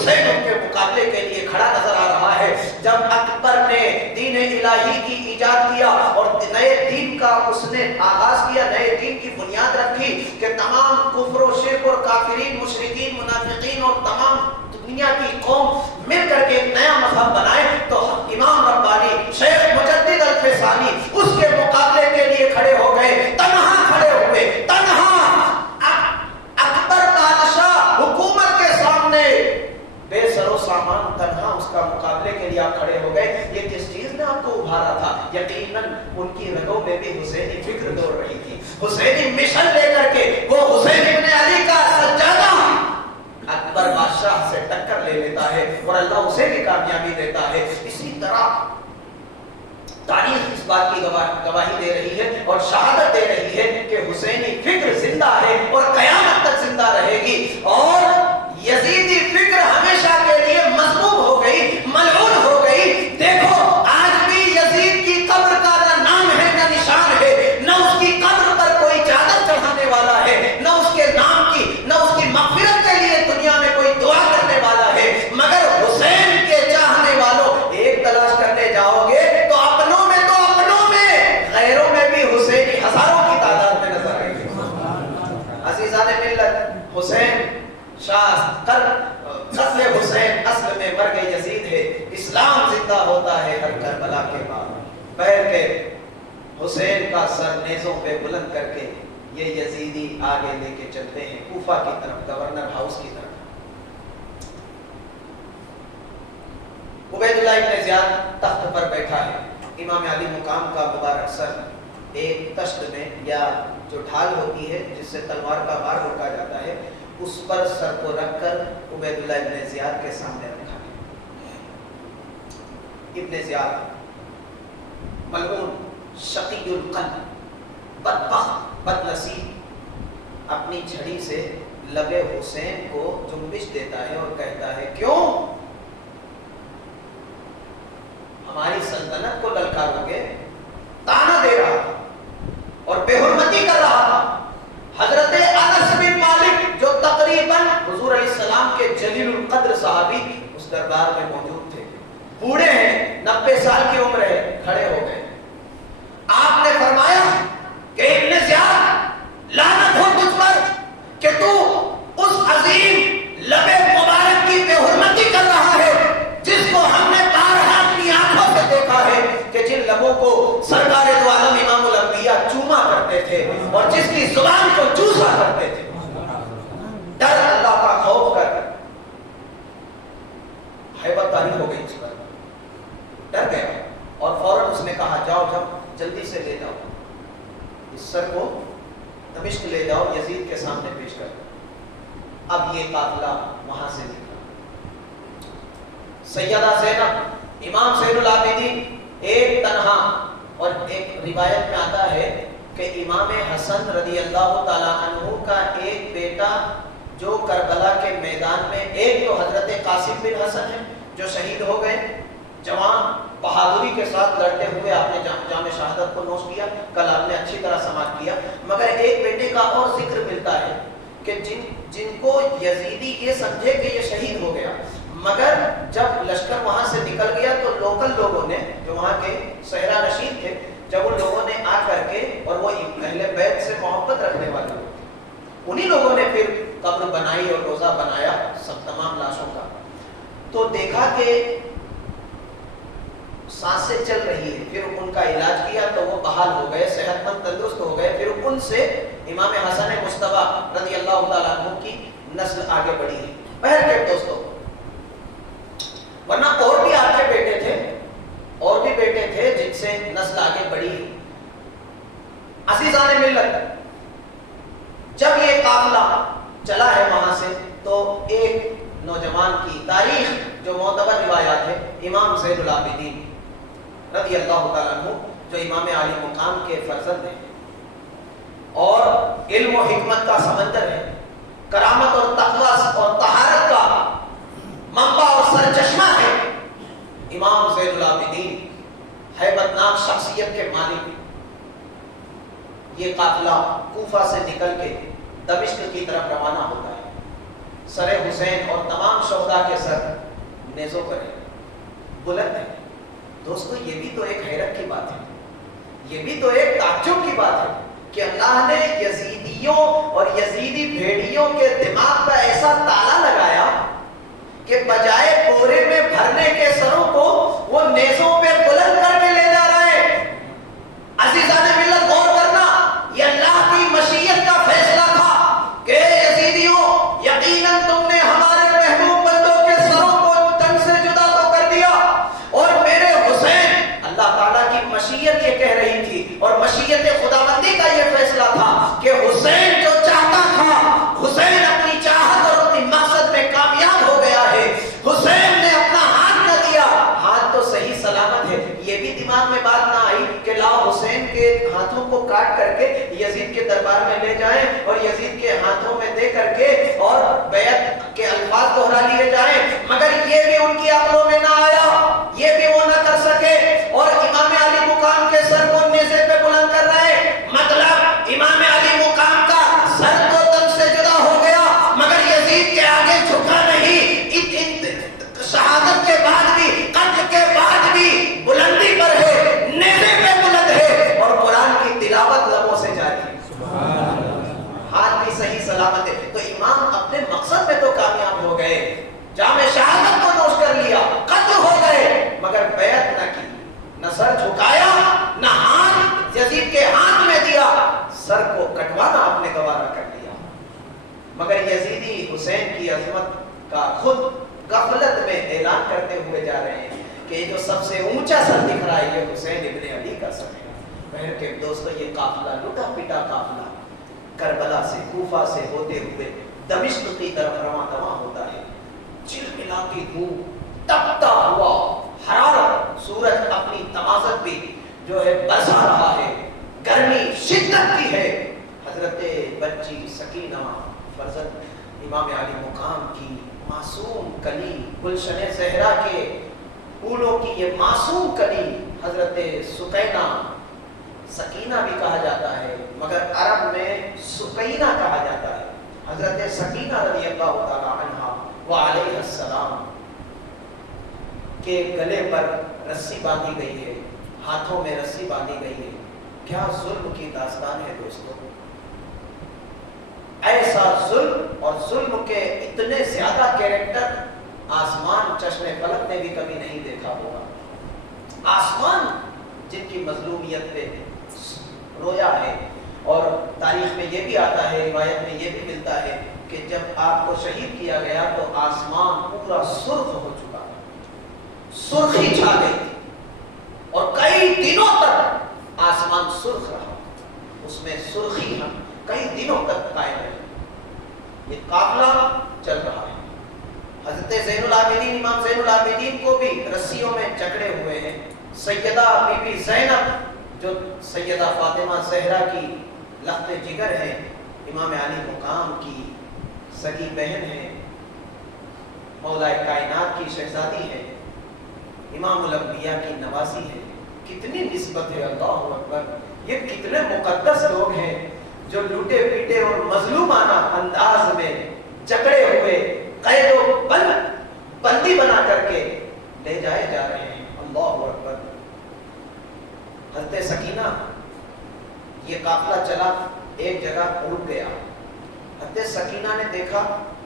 حسین ان کے مقابلے کے لیے کھڑا نظر آ رہا ہے۔ جب اکبر نے دین الہی کی ایجاد کیا اور نئے دین کا اس نے آغاز کیا، نئے دین کی بنیاد رکھی کہ تمام کفر و شرک اور کافرین، مشرکین، منافقین اور تمام دنیا کی قوم مل کر کے ایک نیا مذہب بنائے، تو امام ربانی شیخ مجدد الفسانی اس کے مقابلے کے لیے کھڑے ہو گئے، تنہا کھڑے ہوئے، تنہا اکبر بادشاہ حکومت کے سامنے بے سر و سامان تنہا اس کا مقابلے کے لیے آپ کھڑے ہو گئے۔ یہ کس چیز نے آپ کو ابھارا تھا؟ یقیناً ان کی رگوں میں بھی حسینی فکر دوڑ رہی تھی، حسینی مشن لے کر کے وہ حسین ابن علی کا سجادہ اکبر بادشاہ سے ٹکر لے لیتا ہے اور اللہ اسے بھی کامیابی دیتا ہے۔ اسی طرح تاریخ اس بات کی گواہی دے رہی ہے اور شہادت دے رہی ہے کہ حسینی فکر زندہ ہے اور قیامت تک زندہ رہے گی، اور یزیدی فکر ہمیشہ کے لیے مذموم ہو گئی، ملعون ہو گئی۔ دیکھو آج بھی یزید کی قبر کا نہ نام ہے نہ نشان ہے، نہ اس کی قبر پر کوئی چادر چڑھانے والا ہے، نہ اس کے نام کی، نہ اس کی مغفرت کے لیے دنیا میں کوئی دعا کرنے والا ہے۔ مگر حسین کے چاہنے والوں ایک تلاش کرنے جاؤ گے تو اپنوں میں غیروں میں بھی حسینی ہزاروں کی تعداد میں نظر آئے گی۔ عزیزان ملت، حسین قتل حسین اصل میں مرگ یزید ہے۔ اسلام زندہ ہوتا ہے ہر کربلا کے بعد۔ پیر کے حسین کا سر نیزوں پہ بلند کر کے یہ یزیدی آگے لے کے چلتے ہیں کوفہ کی طرف، گورنر ہاؤس کی طرف۔ عبید اللہ ابن زیاد تخت پر بیٹھا ہے، امام علی مقام کا مبارک سر ایک تشت میں یا جو ڈھال ہوتی ہے جس سے تلوار کا وار روکا جاتا ہے، اس پر سر کو رکھ کر عبید اللہ ابن زیاد کے سامنے رکھا ہے۔ ابن زیاد ملعون، شقی القلب، بدبخت، بدنصیب، اپنی چھڑی سے لبے حسین کو جنبش دیتا ہے اور کہتا ہے کیوں ہماری سلطنت کو للکارو گے؟ تانا دے رہا تھا اور بے حرمتی کر رہا تھا۔ حضرت انس بن مالک جو تقریباً حضور علیہ السلام کے جلیل القدر صحابی اس دربار میں موجود تھے، بوڑھے ہیں، 90 سال کی عمر ہے، کھڑے ہو گئے۔ آپ نے فرمایا کہ ابن زیاد لعنت ہو تجھ پر کہ تو اس عظیم لبے مبارک کی بے حرمتی کر رہا ہے جس کو ہم نے بارہا اپنی آنکھوں سے دیکھا ہے کہ جن لبوں کو سرکار دو عالم امام الانبیاء چوما کرتے تھے اور جس کی زبان کو چوسا کرتے تھے۔ ڈر اللہ کا خوف کر ہیبت طاری ہو گئی اس پر، ڈر گیا اور فوراً اس نے کہا جاؤ جلدی سے لے جاؤ اس سر کو، دمشق لے جاؤ، یزید کے سامنے پیش کر دو۔ اب یہ قافلہ وہاں سے نکلا۔ سیدہ زینب، امام زین العابدین ایک تنہا، اور ایک روایت میں آتا ہے کہ امام حسن رضی اللہ تعالیٰ عنہ کا ایک بیٹا جو کربلا کے میدان میں، ایک تو حضرت قاسم بن حسن ہے جو شہید ہو گئے، جوان بہادری کے ساتھ لڑتے ہوئے آپ نے جام شہادت کو نوش کیا، کل آپ نے اچھی طرح سماعت کیا، مگر ایک بیٹے کا اور ذکر ملتا ہے کہ جن کو یزیدی یہ سمجھے کہ یہ شہید ہو گیا، مگر جب لشکر وہاں سے نکل گیا تو لوکل لوگوں نے جو وہاں کے صحرا نشین تھے، جب ان لوگوں نے آ کر کے، اور وہ اہل بیت سے محبت رکھنے والے لوگ تھے، انہی لوگوں نے پھر قبر بنائی اور روزہ بنایا سب تمام لاشوں کا، تو دیکھا کہ سانسیں چل رہی ہے، پھر ان کا علاج کیا تو وہ بحال ہو گئے، صحت مند تندرست ہو گئے، پھر ان سے امام حسن مصطفیٰ رضی اللہ تعالیٰ عنہ کی نسل آگے بڑھی ہے۔ بہرکیف دوستو، ورنہ اور بھی آپ کے بیٹے تھے، اور بھی بیٹے تھے جن سے نسل آگے بڑھی ہے۔ عزیزان ملت، جب یہ قافلہ چلا ہے وہاں سے تو ایک نوجوان کی تاریخ جو معتبر روایات ہے، امام زین العابدین رضی اللہ تعالیٰ عنہ جو امام علی مقام کے فرزند ہیں اور علم و حکمت کا سمندر ہے، کرامت اور تقویٰ اور طہارت کا منبع اور سرچشمہ ہے، امام زین العابدین ہیبت ناک شخصیت کے مالک، یہ قافلہ کوفہ سے نکل کے دمشق کی طرف روانہ ہوتا ہے۔ سر حسین اور تمام شہداء کے سر نیزوں پر ہے، بلند ہے۔ دوستو یہ بھی تو ایک حیرت کی بات ہے، یہ بھی تو ایک تعجب کی بات ہے کہ اللہ نے یزیدیوں اور یزیدی بھیڑیوں کے دماغ پر ایسا تالا لگایا کہ بجائے بورے میں بھرنے کے سروں کو وہ نیزوں پہ بلند کر کے لے جا رہے ہیں۔ عزیزان ملت غور کرنا، یہ اللہ کی مشیت کا فیصلہ تھا کہ یزیدیوں یقیناً تم نے ہمارے محبوب بندوں کے سروں کو تن سے جدا تو کر دیا، اور میرے حسین، اللہ تعالیٰ کی مشیت یہ کہہ رہی تھی اور مشیت خداوندی کا یہ فیصلہ تھا کہ حسین جو چاہتا تھا، حسین اپنی چاہت اور اپنی مقصد میں کامیاب ہو گیا ہے۔ حسین نے اپنا ہاتھ نہ دیا، ہاتھ تو صحیح سلامت ہے۔ یہ بھی دماغ میں بات نہ آئی کہ لاؤ حسین کے ہاتھوں کو کاٹ کر کے یزید کے دربار میں لے جائیں اور یزید کے ہاتھوں میں دے کر کے اور بیعت کے الفاظ دہرا لیے جائیں، مگر یہ بھی ان کی عقلوں میں نہ آیا، یہ بھی وہ نہ کر سکے، اور امام علی مقام کے سر کو نیزے پہ بلند کر رہے۔ مطلب امام علی مقام کا سر تو تن سے جدا ہو گیا، مگر یزید کے آگے جھکا نہیں۔ شہادت کے بعد بھی، قتل کے بعد بھی بلندی پر ہے، نیزے پہ بلند ہے، اور قرآن کی تلاوت لبوں سے جاری ہے، ہاتھ بھی صحیح سلامت ہے۔ تو امام اپنے مقصد میں تو کامیاب ہو گئے، جام شہادت کو نوش کر لیا، قتل ہو گئے، مگر بیعت نہ کی، نہ سر جھکایا، نہ ہاتھ یزید کے ہاتھ میں دیا، سر کو کٹوانا آپ نے گوارا کر لیا۔ مگر یزیدی حسین کی عظمت کا خود غفلت میں اعلان کرتے ہوئے جا رہے ہیں کہ جو سب سے اونچا سر دکھ رہا ہے یہ حسین ابن علی کا سر ہے۔ بہن کے دوستو، یہ قافلہ لٹا پٹا قافلہ کربلا سے، کوفہ سے ہوتے ہوئے دمشق کی طرف رواں دواں ہوتا ہے۔ چلملاتی دھوپ، تپتا ہوا حرارت، سورج اپنی تمازت بھی جو ہے برسا رہا ہے، گرمی شدت کی ہے۔ حضرت بچی سکینہ فرزند امام علی مقام کی معصوم کلی، گلشن زہرا کے پھولوں کی یہ معصوم کلی حضرت سکینہ، سکینہ بھی کہا جاتا ہے مگر عرب میں سکینہ کہا جاتا ہے۔ حضرت سکینہ رضی اللہ تعالی عنہا وعلیہ السلام کے گلے پر رسی باندھی گئی ہے، ہاتھوں میں رسی باندھی گئی ہے۔ کیا ظلم کی داستان ہے دوستو، ایسا ظلم، اور ظلم کے اتنے زیادہ کیریکٹر آسمان چشم فلک نے بھی کبھی نہیں دیکھا ہوگا۔ آسمان جن کی مظلومیت پہ رویا ہے، اور تاریخ میں یہ بھی آتا ہے، روایت میں یہ بھی ملتا ہے کہ جب آپ کو شہید کیا گیا تو آسمان پورا سرخ ہو چکا، سرخی چھا گئی تھی، اور کئی دنوں تک آسمان سرخ رہا، اس میں سرخی ہم کئی دنوں تک قائم رہی۔ یہ قافلہ چل رہا ہے، حضرت زین العابدین، امام زین العابدین کو بھی رسیوں میں جکڑے ہوئے ہیں۔ سیدہ بی بی زینب جو سیدہ فاطمہ زہرا کی لخت جگر ہے، امام علی مقام کی سگی بہن ہے، مولا کائنات کی شہزادی ہے، امام الانبیاء کی نوازی ہے۔ کتنی نسبت ہے، اللہ اکبر! یہ کتنے مقدس لوگ ہیں جو لوٹے پیٹے اور مظلومانہ انداز میں جکڑے ہوئے قید و بندی بنا کر کے لے جائے جا رہے ہیں۔ اللہ اکبر! حضرت سکینہ، یہ قافلہ چلا، ایک جگہ ٹوٹ گیا۔ حضرت سکینہ نے دیکھا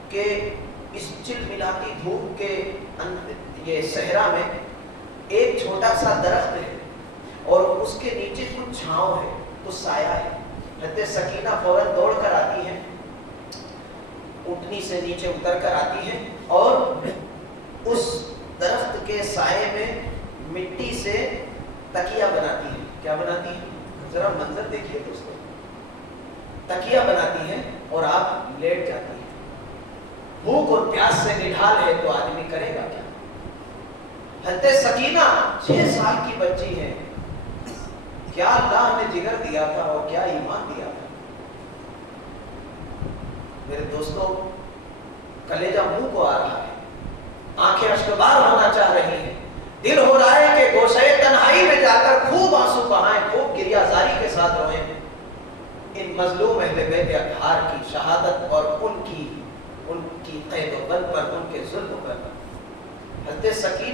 کہ اس چلملاتی دھوپ کے یہ صحرا میں ایک چھوٹا سا درخت ہے اور اس کے نیچے کچھ چھاؤں ہے، کچھ سایہ ہے۔ حضرت سکینہ فوراً دوڑ کر آتی ہے، اونٹنی سے نیچے اتر کر آتی ہے اور اس درخت کے سائے میں مٹی سے تکیہ بناتی ہے۔ کیا بناتی ہے؟ ذرا منظر دیکھیے دوستو، تکیہ بناتی ہے اور آپ لیٹ جاتی ہیں۔ بھوک اور پیاس سے نڈھال ہے تو آدمی کرے گا کیا؟ حضرت سکینہ 6 سال کی بچی ہے، کیا اللہ نے جگر دیا تھا اور کیا ایمان دیا تھا۔ میرے دوستو، کلیجہ منہ کو آ رہا ہے، آنکھیں اشکبار ہونا چاہ رہی ہیں، دل ہو رہا ہے کہ گوشے تنہائی میں جا کر خوب آنسو بہائیں، خوب گریہ زاری کے ساتھ روئیں۔ ان مظلوم اہل بیت اطہار کی شہادت اور ان کی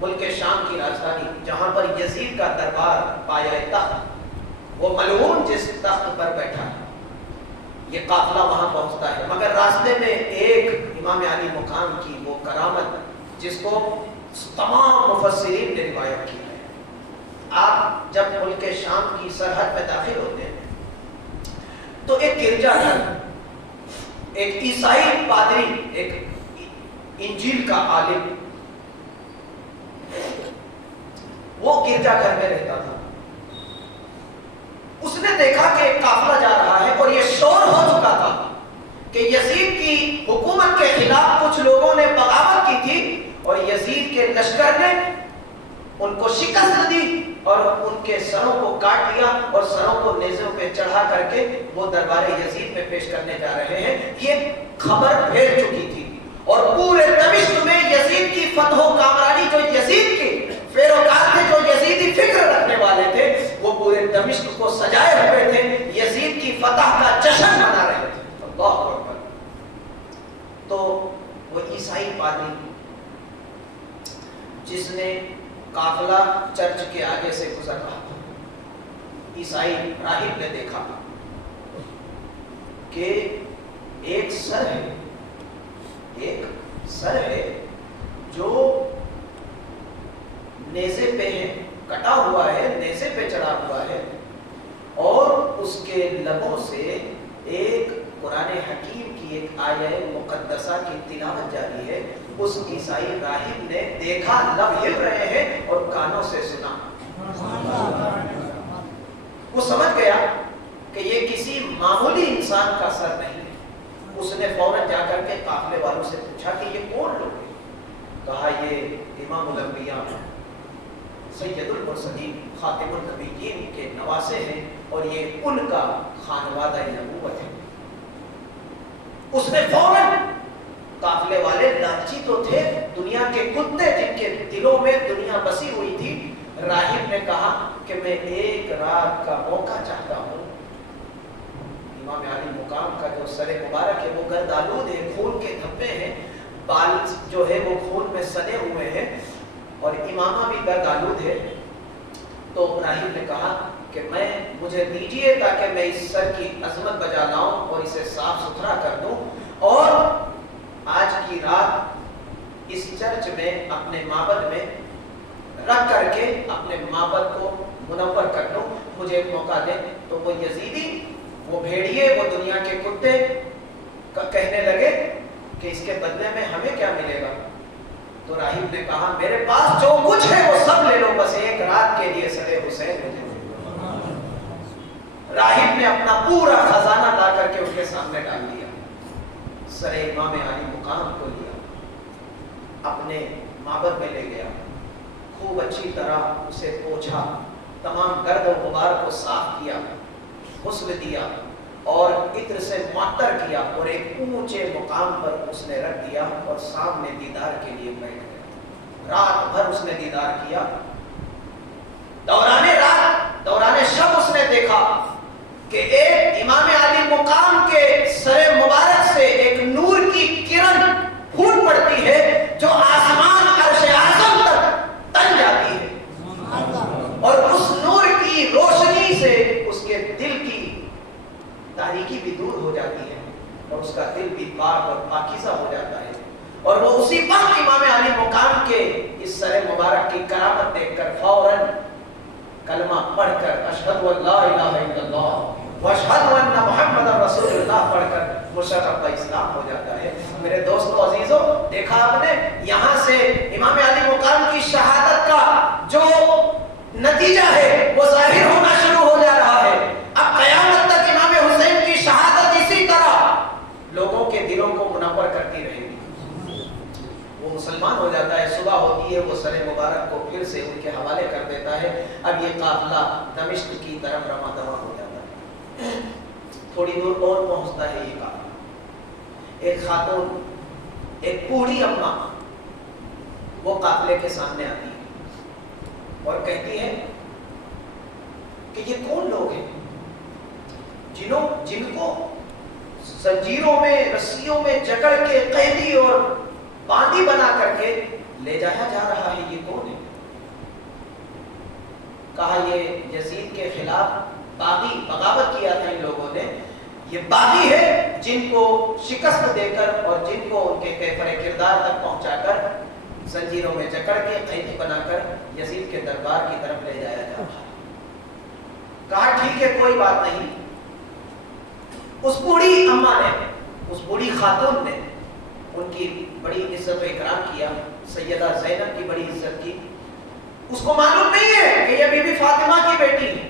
ملک شام کی راجدھانی جہاں پر یزید کا دربار پایا تخت، وہ ملعون جس تخت پر بیٹھا ہے، یہ قافلہ وہاں پہنچتا ہے، مگر راستے میں ایک امام علی مقام کی وہ کرامت جس کو تمام مفسرین نے روایت کی ہے۔ آپ جب ملک شام کی سرحد میں داخل ہوتے ہیں تو ایک گرجا گھر، ایک عیسائی پادری، ایک انجیل کا عالم، وہ گرجا گھر میں رہتا تھا۔ اس نے دیکھا کہ ایک قافلہ جا رہا ہے اور یہ شور ہو چکا تھا کہ یزید کی حکومت کے خلاف کچھ لوگوں نے بغاوت کی تھی اور یزید کے لشکر نے ان کو شکست دی اور ان کے سروں کو کاٹ دیا اور سروں کو نیزوں پہ چڑھا کر کے وہ دربار یزید میں پیش کرنے جا رہے ہیں۔ یہ خبر پھیل چکی تھی اور پورے دمشق میں یزید کی فتح و کامرانی، جو یزید کے پیروکار تھے، جو یزیدی فکر رکھنے والے تھے، وہ پورے دمشق کو سجائے ہوئے تھے، یزید کی فتح کا جشن منا رہے تھے۔ اللہ اکبر۔ تو وہ عیسائی پادری جس نے قافلہ چرچ کے آگے سے گزر رہا تھا، عیسائی راہب نے دیکھا کہ ایک سر ہے جو نیزے پہ ہے، کٹا ہوا ہے، نیزے پہ چڑھا ہوا ہے، اور اس کے لبوں سے ایک قرآن حکیم کی ایک آیہ مقدسہ کی تلاوت جاری ہے۔ اس عیسائی راہب نے دیکھا، لب ہل رہے ہیں، اور کانوں سے سنا۔ وہ سمجھ گیا کہ یہ کسی معمولی انسان کا سر نہیں ہے۔ اس نے فوراً جا کر کے قافلے والوں سے پوچھا کہ یہ کون لوگ ہیں؟ کہا یہ امام الانبیاء سید المرسلین خاتم النبیین کے نواسے ہیں اور یہ ان کا خانوادہ نبوت ہے۔ اس نے فوراً، قافلے والے لالچی تو تھے، دنیا کے کتے جن کے دلوں میں دنیا بسی ہوئی تھی، راہب نے کہا کہ میں ایک رات کا موقع چاہتا ہوں۔ امام علی مقام کا جو سر مبارک ہے وہ گرد آلود ہے، خون کے دھبے ہیں، بال جو ہے وہ خون میں سنے ہوئے ہیں، اور امامہ بھی گرد آلود ہے۔ تو راہب نے کہا کہ مجھے دیجیے تاکہ میں اس سر کی عظمت بجا لاؤں اور اسے صاف ستھرا کر دوں، اور آج کی رات اس چرچ میں اپنے معبد میں رکھ کر کے اپنے معبد کو منور کر لوں، مجھے ایک موقع دیں۔ تو وہ یزیدی، وہ بھیڑیے، وہ دنیا کے کتے کہنے لگے کہ اس کے بدلے میں ہمیں کیا ملے گا؟ تو راہب نے کہا میرے پاس جو کچھ ہے وہ سب لے لو، بس ایک رات کے لیے سر حسین مجھے دے دو۔ راہب نے اپنا پورا خزانہ لا کر کے اس کے سامنے ڈال دیا، سر امام علی مقام کو لیا، اپنے معبد میں لے گیا، خوب اچھی طرح اسے پوچھا، تمام گرد و غبار کو صاف کیا، غسل دیا اور عطر سے معطر کیا، اور ایک اونچے مقام پر اس نے رکھ دیا اور سامنے دیدار کے لیے بیٹھ گیا۔ رات بھر اس نے دیدار کیا، دوران شب اس نے دیکھا کہ ایک امام علی مقام کے سر مبارک سے ایک نور کی کرن پھوٹ پڑتی ہے جو آسمان عرش اعظم تک تن جاتی ہے، اور اس نور کی روشنی سے اس کے دل کی تاریکی بھی دور ہو جاتی ہے اور اس کا دل بھی پاک اور پاکیزہ ہو جاتا ہے، اور وہ اسی وقت امام علی مقام کے اس سر مبارک کی کرامت دیکھ کر فوراً کلمہ پڑھ کر اشہد ان لا الہ الا اللہ واشہد ان محمد رسول اللہ پڑھ کر مرشد اسلام ہو جاتا ہے۔ میرے دوستو عزیزو، دیکھا آپ نے یہاں سے امام علی مقام کی شہادت کا جو نتیجہ ہے وہ ظاہر ہونا شروع ہو جا رہا ہے۔ اب قیامت تک امام حسین کی شہادت اسی طرح لوگوں کے دلوں کو منور کرتی رہے گی۔ وہ مسلمان ہو جاتا ہے، صبح ہوتی ہے، وہ سر مبارک کو پھر سے ان کے حوالے کر دیتا ہے۔ اب یہ قافلہ دمشق کی طرف رواں دواں ہو جاتا ہے۔ تھوڑی دور اور پہنچتا ہے یہ قافلہ، ایک خاتون، ایک بوڑھی اماں، وہ قافلے کے سامنے آتی ہے اور کہتی ہے کہ یہ کون لوگ ہیں جن کو زنجیروں میں، رسیوں میں جکڑ کے قیدی اور باندی بنا کر کے لے جایا جا رہا ہے، یہ کون ہے؟ کہا یہ یزید کے خلاف باغی بغاوت کیا تھا ان لوگوں نے، یہ باغی ہے جن کو شکست دے کر اور جن کو ان کے کیفر کردار تک پہنچا کر زنجیروں میں جکڑ کے قیدی بنا کر یزید کے دربار کی طرف لے جایا جا رہا ہے۔ کہا ٹھیک ہے کوئی بات نہیں۔ اس بوڑھی اماں نے، اس بوڑھی خاتون نے ان کی بڑی عزت و اکرام کیا، سیدہ زینب کی بڑی عزت کی۔ اس کو معلوم نہیں ہے کہ یہ بی بی فاطمہ کی بیٹی ہے،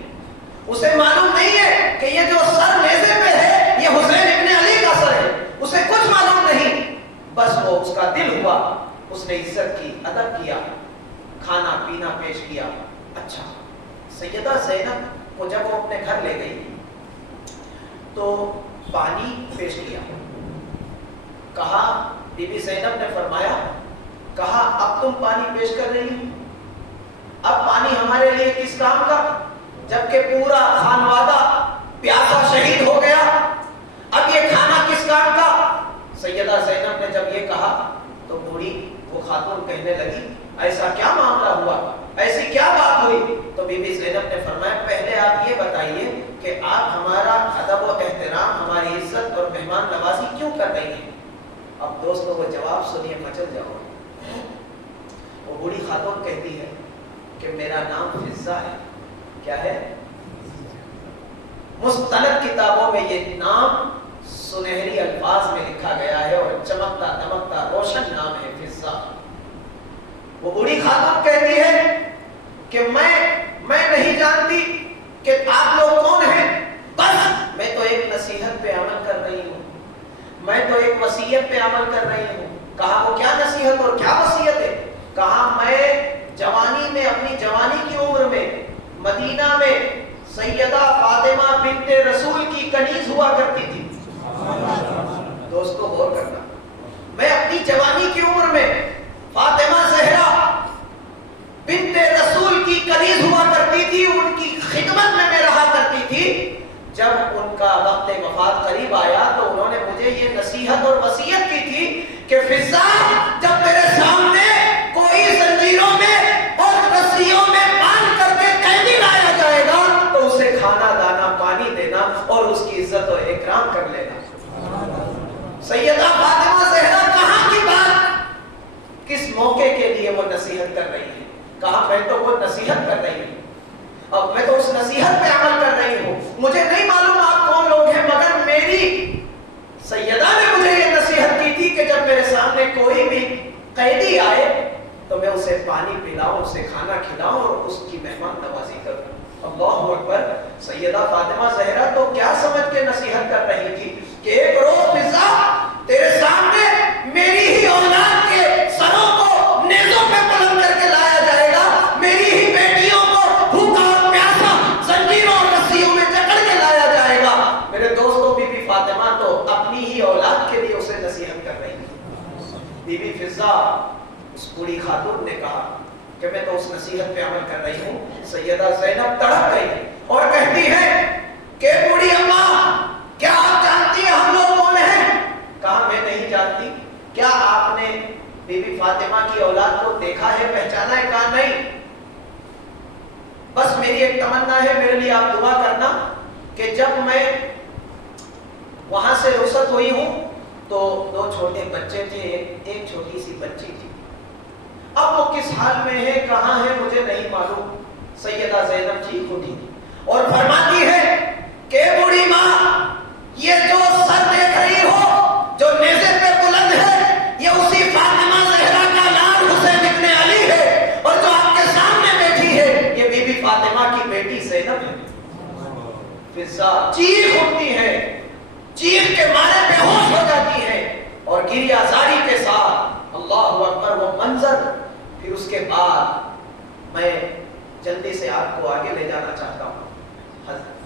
اسے معلوم نہیں ہے کہ یہ جو سر نیزے پہ ہے یہ حسین ابن علی کا سر ہے، اسے کچھ معلوم نہیں۔ بس وہ اس کا دل ہوا، اس نے عزت کی، ادب کیا، کھانا پینا پیش کیا۔ اچھا، سیدہ زینب کو جب وہ اپنے گھر لے گئی تو پانی پیش کیا، کہا بی بی زینب نے فرمایا، کہا اب تم پانی پیش کر رہی ہو، اب پانی ہمارے لیے کس کام کا، جبکہ پورا خانوادہ پیاسا شہید ہو گیا، اب یہ کھانا کس کام کا۔ سیدہ زینب نے جب یہ کہا تو بوڑھی وہ خاتون کہنے لگی ایسا کیا معاملہ ہوا، ایسی کیا بات ہوئی؟ تو بی بی زینب نے فرمایا پہلے آپ یہ بتائیے کہ آپ ہمارا ادب و احترام، ہماری عزت اور مہمان نوازی کیوں کر رہی ہیں؟ اب دوستو وہ جواب سنیے، مچل جاؤ۔ وہ بوڑھی خاتون کہتی ہے کہ میرا نام فضہ ہے۔ کیا ہے؟ مستند کتابوں میں یہ نام سنہری الفاظ میں لکھا گیا ہے اور چمکتا دمکتا روشن نام ہے فضہ۔ وہ بوڑھی خاتون کہتی ہے کہ میں نہیں جانتی کہ آپ لوگ کون ہیں، بس میں تو ایک نصیحت پہ عمل کر رہی ہوں، میں تو ایک وصیت پہ عمل کر رہی ہوں۔ کہا وہ کیا نصیحت اور کیا وصیت ہے؟ کہا میں جوانی میں، اپنی جوانی کی عمر میں مدینہ میں سیدہ فاطمہ بنت رسول کی کنیز ہوا کرتی تھی۔ دوستو غور کرنا، میں اپنی جوانی کی عمر میں فاطمہ زہرا بنت رسول کی کنیز ہوا کرتی تھی، ان کی خدمت میں رہا کرتی تھی۔ جب ان کا وقت وفات قریب آیا تو انہوں نے مجھے یہ نصیحت اور وصیت کی تھی کہ فضہ جب تیرے سامنے کوئی زنجیروں میں اور رسیوں میں باندھ کر کے قیدی لایا جائے گا تو اسے کھانا دانا پانی دینا اور اس کی عزت و اکرام کر لینا۔ سیدہ فاطمہ زہرا کہاں کی بات، کس موقع کے لیے وہ نصیحت کر رہی ہے؟ کہا میں تو وہ نصیحت کر رہی ہوں، اب میں تو اس نصیحت پہ عمل کر رہی ہوں، مجھے نہیں معلوم آپ کون لوگ ہیں، مگر میری سیدہ نے مجھے یہ نصیحت کی تھی کہ جب میرے سامنے کوئی بھی قیدی آئے تو میں اسے پانی پلاؤں، اسے کھانا کھلاؤں اور اس کی مہمان نوازی کروں۔ اللہ اکبر۔ سیدہ فاطمہ زہرا تو کیا سمجھ کے نصیحت کر رہی تھی کہ ایک روز فضہ تیرے سامنے میری ہی اولاد کے سروں کو نیزوں پہ بلند کر کے لایا جائے گا، میری ہی بیٹیوں کو بھوکا اور پیاسا زنجیروں اور رسیوں میں جکڑ کے لایا جائے گا۔ میرے دوستوں بی بی فاطمہ تو اپنی ہی اولاد کے لیے اسے نصیحت کر رہی تھی۔ بی بی فضہ اس بوڑھی خاتون نے کہا کہ میں تو اس نصیحت پہ عمل کر رہی ہوں۔ سیدہ زینب تڑپ گئی اور کہتی ہے کہ بوڑھی اماں کیا آپ جانتی ہیں ہم لوگ کون ہیں؟ کہا میں نہیں جانتی۔ کیا آپ نے بی بی فاطمہ کی اولاد کو دیکھا ہے، پہچانا ہے؟ کہا نہیں، بس میری ایک تمنا ہے، میرے لیے آپ دعا کرنا کہ جب میں وہاں سے رخصت ہوئی ہوں تو 2 چھوٹے بچے تھے، ایک چھوٹی سی بچی تھی، اب وہ کس حال میں ہے، کہاں ہے، مجھے نہیں معلوم۔ سیدہ زینب چیخ اٹھی اور فرماتی ہے کہ بوڑھی ماں یہ جو سر دیکھ رہی ہو جو نیزے پہ بلند ہے یہ اسی فاطمہ زہرا کا لال حسین ابن علی ہے، اور جو آپ کے سامنے بیٹھی ہے یہ بی بی فاطمہ کی بیٹی زینب ہے۔ فضہ چیخ اٹھتی ہے، چیخ کے مارے بے ہوش ہو جاتی ہے اور گریہ زاری کے ساتھ اللہ اکبر وہ منظر۔ پھر اس کے بعد میں جلدی سے آپ کو آگے لے جانا چاہتا ہوں۔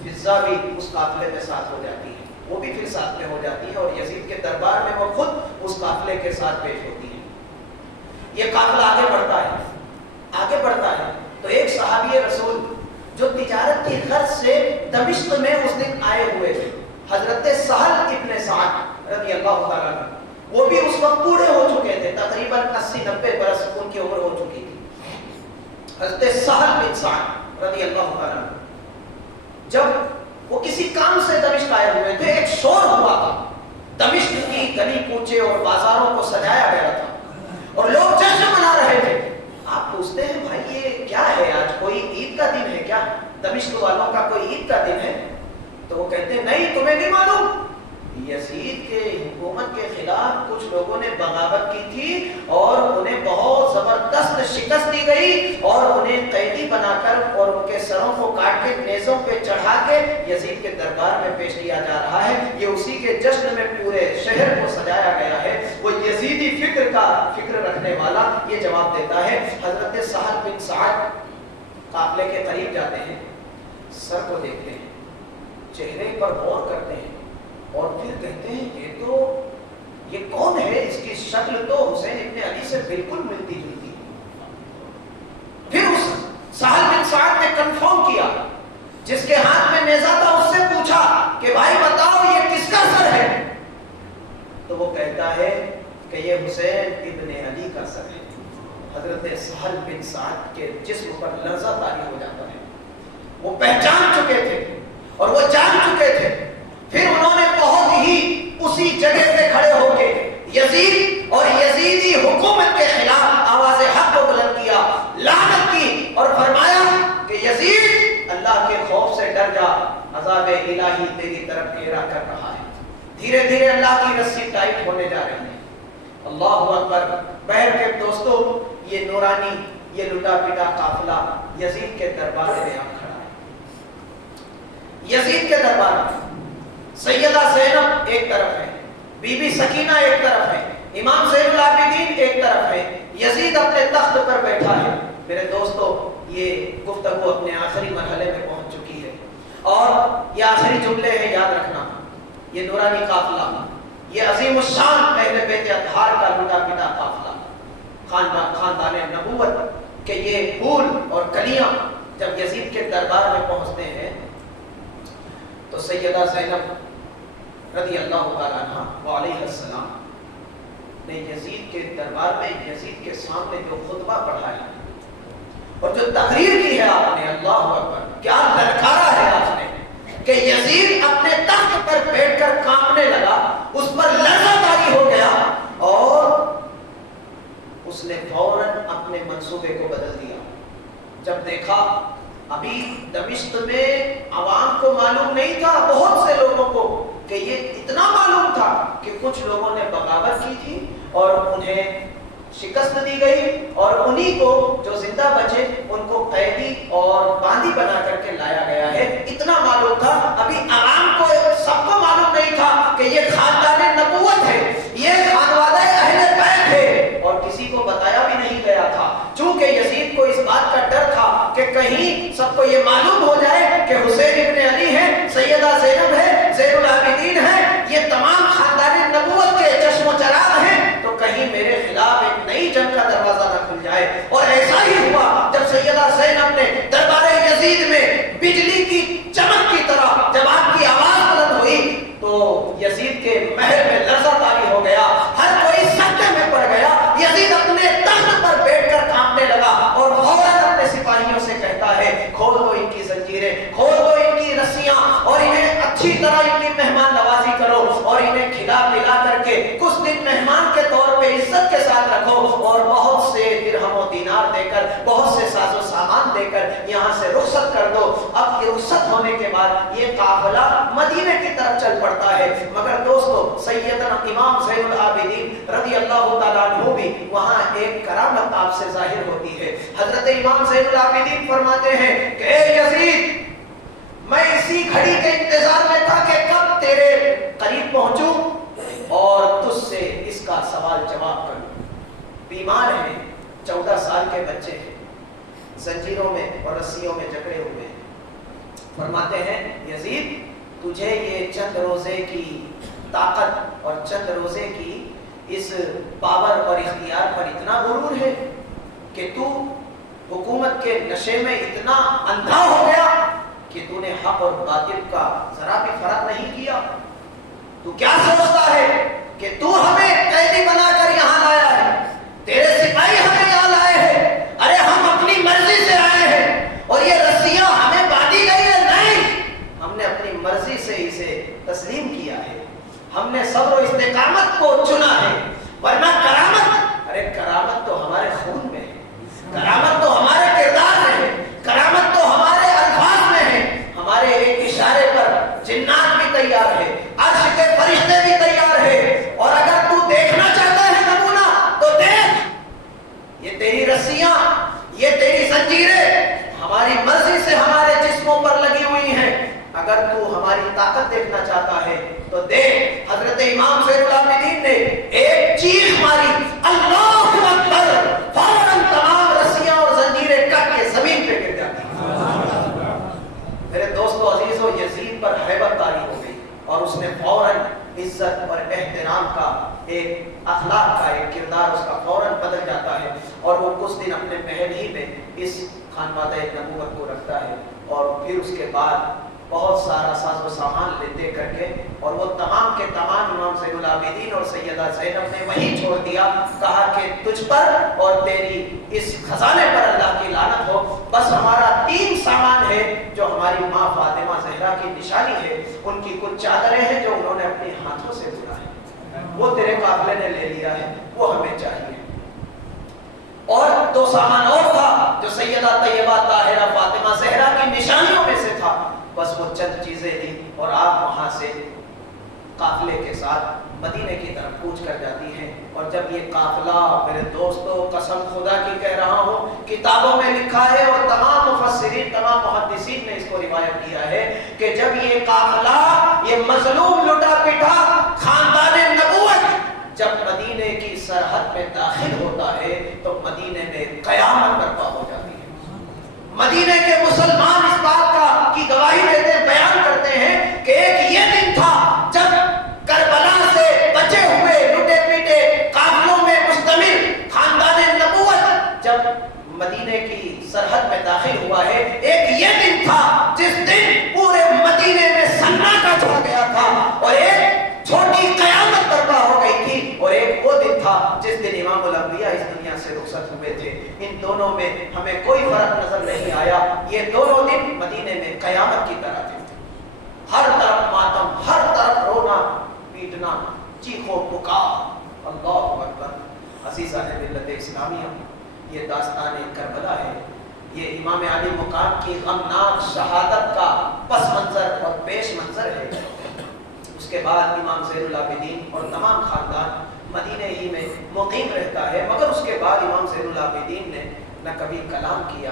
فضہ بھی اس قافلے میں ساتھ ہو جاتی ہے، وہ بھی پھر ساتھ میں ہو جاتی ہے اور یزید کے دربار میں وہ خود اس قافلے کے ساتھ پیش ہوتی ہے۔ یہ قافلہ آگے بڑھتا ہے تو ایک صحابی رسول جو تجارت کی غرض سے دمشق میں اس دن آئے ہوئے تھے، حضرت سہل ابن سعد رضی اللہ تعالیٰ عنہ، وہ بھی اس وقت بوڑھے ہو چکے تھے، تقریباً 80-90 برس ان کی عمر ہو چکی تھی۔ حضرت سہل بن سعد رضی اللہ تعالیٰ جب وہ کسی کام سے دمشق آئے ہوئے تھے، ایک شور ہوا تھا، دمشق کی گلی کوچے اور بازاروں کو سجایا گیا تھا اور لوگ جشن منا رہے تھے۔ آپ پوچھتے ہیں بھائی یہ کیا ہے، آج کوئی عید کا دن ہے کیا؟ دمشق والوں کا کوئی عید کا دن ہے؟ تو وہ کہتے ہیں نہیں، تمہیں نہیں معلوم، یزید کے حکومت کے خلاف کچھ لوگوں نے بغاوت کی تھی اور انہیں بہت زبردست شکست دی گئی اور انہیں قیدی بنا کر اور ان کے سروں کو کاٹ کے نیزوں پہ چڑھا کے یزید کے دربار میں پیش کیا جا رہا ہے۔ یہ اسی کے جشن میں پورے شہر کو سجایا گیا ہے۔ وہ یزیدی فکر رکھنے والا یہ جواب دیتا ہے۔ حضرت سہل بن سعد قافلے کے قریب جاتے ہیں، سر کو دیکھتے ہیں، چہرے پر غور کرتے ہیں اور پھر کہتے ہیں یہ کون ہے؟ اس کی شکل تو حسین ابن علی سے بالکل ملتی جلتی ہے۔ پھر اس سہل بن سعد نے کنفرم کیا، جس کے ہاتھ میں نیزہ تھا اس سے پوچھا کہ بھائی بتاؤ یہ کس کا سر ہے؟ تو وہ کہتا ہے کہ یہ حسین ابن علی کا سر ہے۔ حضرت سہل بن سعد کے جسم پر لرزہ طاری ہو جاتا ہے، وہ پہچان چکے تھے اور وہ جان چکے تھے۔ پھر انہوں نے بہت ہی اسی جگہ پہ کھڑے ہو کے یزید اور یزیدی حکومت کے خلاف آواز حق کو بلند کیا، لعنت کی اور فرمایا کہ یزید اللہ کے خوف سے ڈر جا، عذاب الہی تیری طرف گھیرا کر رہا ہے۔ دھیرے دھیرے اللہ کی رسی ٹائٹ ہونے جا رہی ہے۔ اللہ اکبر۔ بہر کے دوستو، یہ نورانی، یہ لٹا پٹا قافلہ یزید کے دربار میں کھڑا ہے۔ یزید کے دربار میں سیدہ زینب ایک طرف ہے، بی بی سکینہ ایک طرف ہے، امام زین العابدین ایک طرف ہے، یزید اپنے تخت پر بیٹھا ہے۔ میرے دوستو، یہ گفتگو اپنے آخری مرحلے میں پہنچ چکی ہے اور یہ آخری جملے ہیں، یاد رکھنا۔ یہ نورانی قافلہ، یہ عظیم الشان اہل بیت اطہار کا لٹا پٹا قافلہ، خاندان نبوت کے یہ پھول اور کلیاں جب یزید کے دربار میں پہنچتے ہیں تو سیدہ زینب رضی اللہ تعالیٰ عنہ وعلیہ السلام نے یزید کے دربار میں یزید کے سامنے جو خطبہ پڑھا ہے اور جو تقریر کی ہے آپ نے، اللہ اکبر، کیا للکارا ہے آپ نے کہ یزید اپنے تخت پر بیٹھ کر کانپنے لگا، اس پر لرزہ طاری ہو گیا اور اس نے فوراً اپنے منصوبے کو بدل دیا۔ جب دیکھا ابھی دمشق میں عوام کو معلوم نہیں تھا، بہت سے لوگوں کو، کہ یہ اتنا معلوم تھا کہ کچھ لوگوں نے بغاوت کی تھی اور انہیں شکست دی گئی اور انہی کو جو زندہ بچے ان کو قیدی اور باندی بنا کر کے لایا گیا ہے، اتنا معلوم تھا۔ ابھی عوام کو سب کو معلوم نہیں تھا کہ یہ خاندان نبوت ہے، یہ خانوادہ اہل بیت ہے، اور کسی کو بتایا بھی نہیں گیا تھا، چونکہ یزید کو اس بات کا ڈر تھا کہ کہیں سب کو یہ معلوم ہو جائے کہ حسین ابن علی ہے، سیدہ زینب ہے، زین العابدین ہے، یہ تمام خاندان نبوت کے چشم و چراغ ہیں، تو کہیں میرے خلاف ایک نئی جنگ کا دروازہ نہ کھل جائے۔ اور ایسا ہی ہوا جب سیدہ زینب نے دربار یزید میں بجلی کی چمک کی طرح جب آپ کی آواز بلند ہوئی تو یزید کے محل میں لرزہ طاری ہو گیا، ہر کوئی سکتے میں پڑ گیا۔ یزید اپنے تخت پر بیٹھ کر کانپنے لگا اور فوراً اپنے سپاہیوں سے کہتا ہے کھول دو ان کی زنجیریں، کھول دو ان کی رسیاں اور انہیں اچھی طرح ان کی مہمان نوازی کرو اور انہیں کھلا پلا کر کے کچھ دن مہمان کے طور پہ عزت کے ساتھ رکھو اور بہت سے درہم و دینار دے کر، بہت سے ساز و سامان دے کر یہاں سے رخصت کر دو۔ اب یہ رخصت ہونے کے بعد یہ قافلہ مدینے کی طرف چل پڑتا ہے، مگر دوستو سیدنا امام زین العابدین رضی اللہ تعالیٰ عنہ بھی وہاں ایک کرامت آپ سے ظاہر ہوتی ہے۔ حضرت امام زین العابدین فرماتے ہیں کہ اے یزید، میں اسی گھڑی کے انتظار میں تھا کہ کب تیرے قریب پہنچوں اور تجھ سے اس کا سوال جواب کروں۔ بیمار ہیں، 14 سال کے بچے ہیں، زنجیروں میں اور رسیوں میں جکڑے ہوئے ہیں۔ فرماتے ہیں یزید، تجھے یہ چند روزے کی طاقت اور چند روزے کی اس پاور اور اختیار پر اتنا غرور ہے کہ تو حکومت کے نشے میں اتنا اندھا ہو گیا کہ تو نے حق اور باطل کا ذرا بھی فرق نہیں کیا۔ تو کیا سوچتا ہے کہ تو ہمیں قیدی بنا کر یہاں لایا ہے، تیرے سپاہی ہمیں یہاں لائے ہیں، ارے ہم اپنی مرضی سے آئے ہیں اور یہ رسی ہم نے صبر و استقامت کو چنا ہے، ورنہ کرامت، ارے کرامت تو ہمارے خون میں ہے، کرامت تو ہمارے کردار میں ہے، کرامت تو ہمارے الفاظ میں ہے، ہمارے ایک اشارے پر جنات بھی تیار ہے، عرش کے فرشتے بھی تیار ہے، اور اگر تو دیکھنا چاہتا ہے نمونہ تو دیکھ، یہ تیری رسیاں، یہ تیری زنجیریں ہماری مرضی سے ہمارے جسموں پر لگی ہوئی ہیں، اگر تو ہماری طاقت دیکھنا چاہتا ہے تو دیکھ، حضرت امام زین العابدین نے ایک چیخ ماری، اللہ اکبر، فوراً تمام رسیاں اور زنجیریں کٹ کے زمین پہ گر جاتی ہیں۔ میرے دوستو عزیزو، یزید پر ہیبت طاری ہو گئی اور اس نے فوراً عزت اور احترام کا ایک اخلاق کا ایک کردار اس کا فوراً بدل جاتا ہے، اور وہ کچھ دن اپنے محل ہی میں اس خانوادہ نبوت کو رکھتا ہے، اور پھر اس کے بعد بہت سارا ساز و سامان لیتے کر کے، اور وہ تمام کے تمام امام زین العابدین اور سیدہ زینب نے وہیں چھوڑ دیا، کہا کہ تجھ پر اور تیری اس خزانے پر اللہ کی لعنت ہو، بس ہمارا 3 سامان ہے جو ہماری ماں فاطمہ زہرا کی نشانی ہے، ان کی کچھ چادریں ہیں جو انہوں نے اپنے ہاتھوں سے بنا ہے، وہ تیرے قافلے نے لے لیا ہے، وہ ہمیں چاہیے۔ اور 2 سامان اور تھا جو سیدہ طیبہ طاہرہ فاطمہ زہرا کی نشانیوں میں سے تھا، بس وہ چند چیزیں لی اور آپ وہاں سے قافلے کے ساتھ مدینے کی طرف کوچ کر جاتی ہیں۔ اور جب یہ قافلہ، میرے دوستو قسم خدا کی کہہ رہا ہوں، کتابوں میں لکھا ہے اور تمام مفسرین، تمام محدثین نے اس کو روایت کیا ہے کہ جب یہ قافلہ، یہ مظلوم لٹا پٹا خاندان نبوت جب مدینے کی سرحد میں داخل ہوتا ہے تو مدینے میں قیامت برپا ہو جاتی ہے۔ مدینے کے مسلمان اس بات کی گواہی دیتے ہیں، بیان کرتے ہیں کہ ایک یہ دن تھا جب کربلا سے بچے ہوئے لٹے پیٹے قافلوں میں مشتمل خاندان نبوت جب مدینے کی سرحد میں داخل ہوا ہے، ایک یہ دن تھا جس دن پورے مدینے میں سناٹا چھا گیا تھا، اور ایک چھوٹی قیامت برپا ہو گئی تھی، اور ایک وہ دن تھا جس دن امام الانبیاء اس دنیا سے رخصت ہوئے تھے۔ ان دونوں میں ہمیں کوئی فرق نظر نہیں آیا، یہ دونوں دن مدینے میں قیامت کی طرح تھے، ہر طرف ماتم، ہر طرف رونا پیٹنا، چیخو پکار، اللہ اکبر۔ عزیزان ملت اسلامیہ، یہ داستان کربلا ہے، یہ امام علی مقام کی غمناک شہادت کا پس منظر اور پیش منظر ہے۔ اس کے بعد امام زین العابدین اور تمام خاندان مدینے ہی میں مقیم رہتا ہے، مگر اس کے بعد امام زین العابدین نے نہ کبھی کلام کیا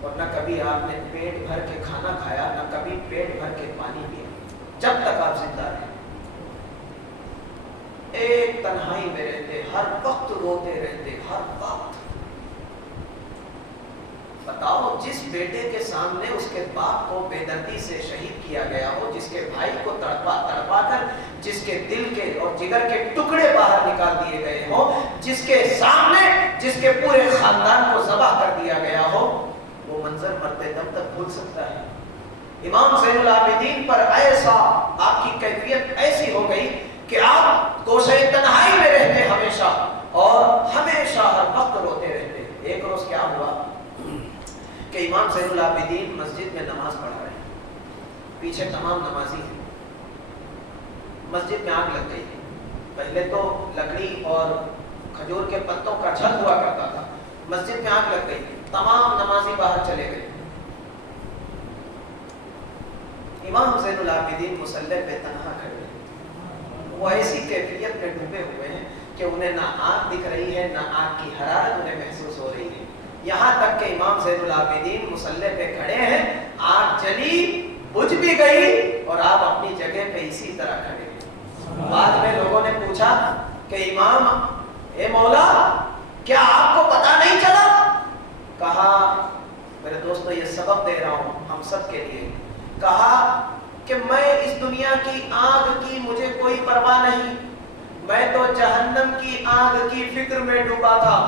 اور نہ کبھی آپ نے پیٹ بھر کے کھانا کھایا، نہ کبھی پیٹ بھر کے پانی پیا، جب تک آپ زندہ رہے۔ ایک تنہائی میں رہتے، ہر وقت روتے رہتے، ہر وقت۔ بتاؤ، جس بیٹے کے سامنے اس کے باپ کو بے دردی سے شہید کیا گیا ہو، جس کے بھائی کو تڑپا تڑپا کر جس کے دل کے اور جگر کے ٹکڑے باہر نکال دیے گئے ہوں، جس کے سامنے جس کے پورے خاندان کو ذبح کر دیا گیا ہو، وہ منظر مرتے دم تک بھول سکتا ہے؟ امام زین العابدین پر ایسا آپ کی کیفیت ایسی ہو گئی کہ آپ گوشے تنہائی میں رہتے ہمیشہ، اور ہمیشہ ہر وقت روتے رہتے۔ ایک روز کیا ہوا کہ امام زین العابدین مسجد میں نماز پڑھا رہے ہیں، پیچھے تمام نمازی ہیں، مسجد میں آگ لگ گئی۔ پہلے تو لکڑی اور کھجور کے پتوں کا چھت ہوا کرتا تھا، مسجد میں آگ لگ گئی، تمام نمازی باہر چلے گئے۔ امام زین العابدین مصلی پہ تنہا کھڑے ہیں، وہ ایسی کیفیت میں ڈوبے ہوئے ہیں کہ انہیں نہ آگ دکھ رہی ہے، نہ آگ کی حرارت انہیں محسوس ہو رہی ہے، یہاں تک کہ امام زین العابدین مصلی پہ کھڑے ہیں، آگ جلی، بجھ بھی گئی، اور آپ اپنی جگہ پہ اسی طرح کھڑے ہیں۔ بعد میں لوگوں نے پوچھا کہ امام، اے مولا، کیا آپ کو پتہ نہیں چلا؟ کہا، میرے دوستو یہ سبق دے رہا ہوں ہم سب کے لیے، کہا کہ میں اس دنیا کی آگ کی مجھے کوئی پرواہ نہیں، میں تو جہنم کی آگ کی فکر میں ڈوبا تھا،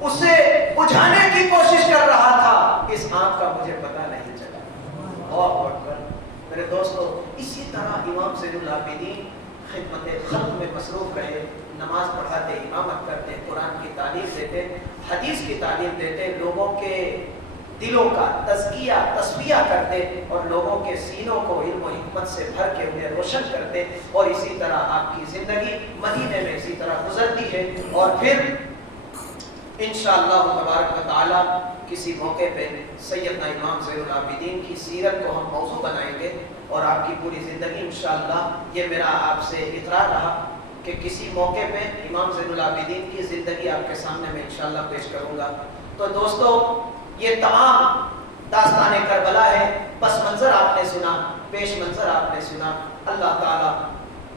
اسے بجھانے کی کوشش کر رہا تھا، اس آگ کا مجھے پتہ نہیں چلا۔ اللہ اکبر۔ میرے دوستو، اسی طرح امام زین العابدین خدمت خلق میں مصروف رہے، نماز پڑھاتے، امامت کرتے، قرآن کی تعلیم دیتے، حدیث کی تعلیم دیتے، لوگوں کے دلوں کا تزکیہ تصفیہ کر دے اور لوگوں کے سینوں کو علم و حکمت سے بھر کے انہیں روشن کر دے. اور اسی طرح آپ کی زندگی مدینے میں اسی طرح گزرتی ہے. اور پھر انشاءاللہ تبارک و تعالی کسی موقع پہ سیدنا امام زین العابدین کی سیرت کو ہم موضوع بنائیں گے. اور آپ کی پوری زندگی انشاءاللہ یہ میرا آپ سے اقرار رہا کہ کسی موقع پہ امام زین العابدین کی زندگی آپ کے سامنے میں انشاءاللہ پیش کروں گا. تو دوستو یہ تمام داستان کربلا ہے. پس منظر آپ نے سنا, پیش منظر آپ نے سنا. اللہ تعالیٰ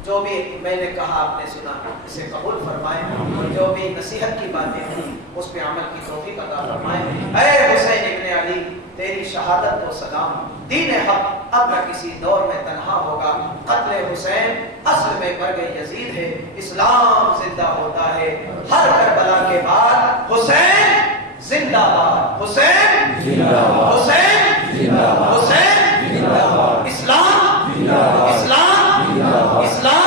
جو بھی میں نے کہا آپ نے سنا اسے قبول فرمائے, اور جو بھی نصیحت کی باتیں ہیں اس پہ عمل کی توفیق عطا فرمائے. اے حسین ابن علی تیری شہادت و سلام, دین حق اب نہ کسی دور میں تنہا ہوگا. قتل حسین اصل میں مرگ یزید ہے, اسلام زندہ ہوتا ہے ہر کربلا کے بعد. حسین زندہ باد, حسین زندہ باد, حسین زندہ باد, حسین زندہ باد, اسلام اسلام اسلام.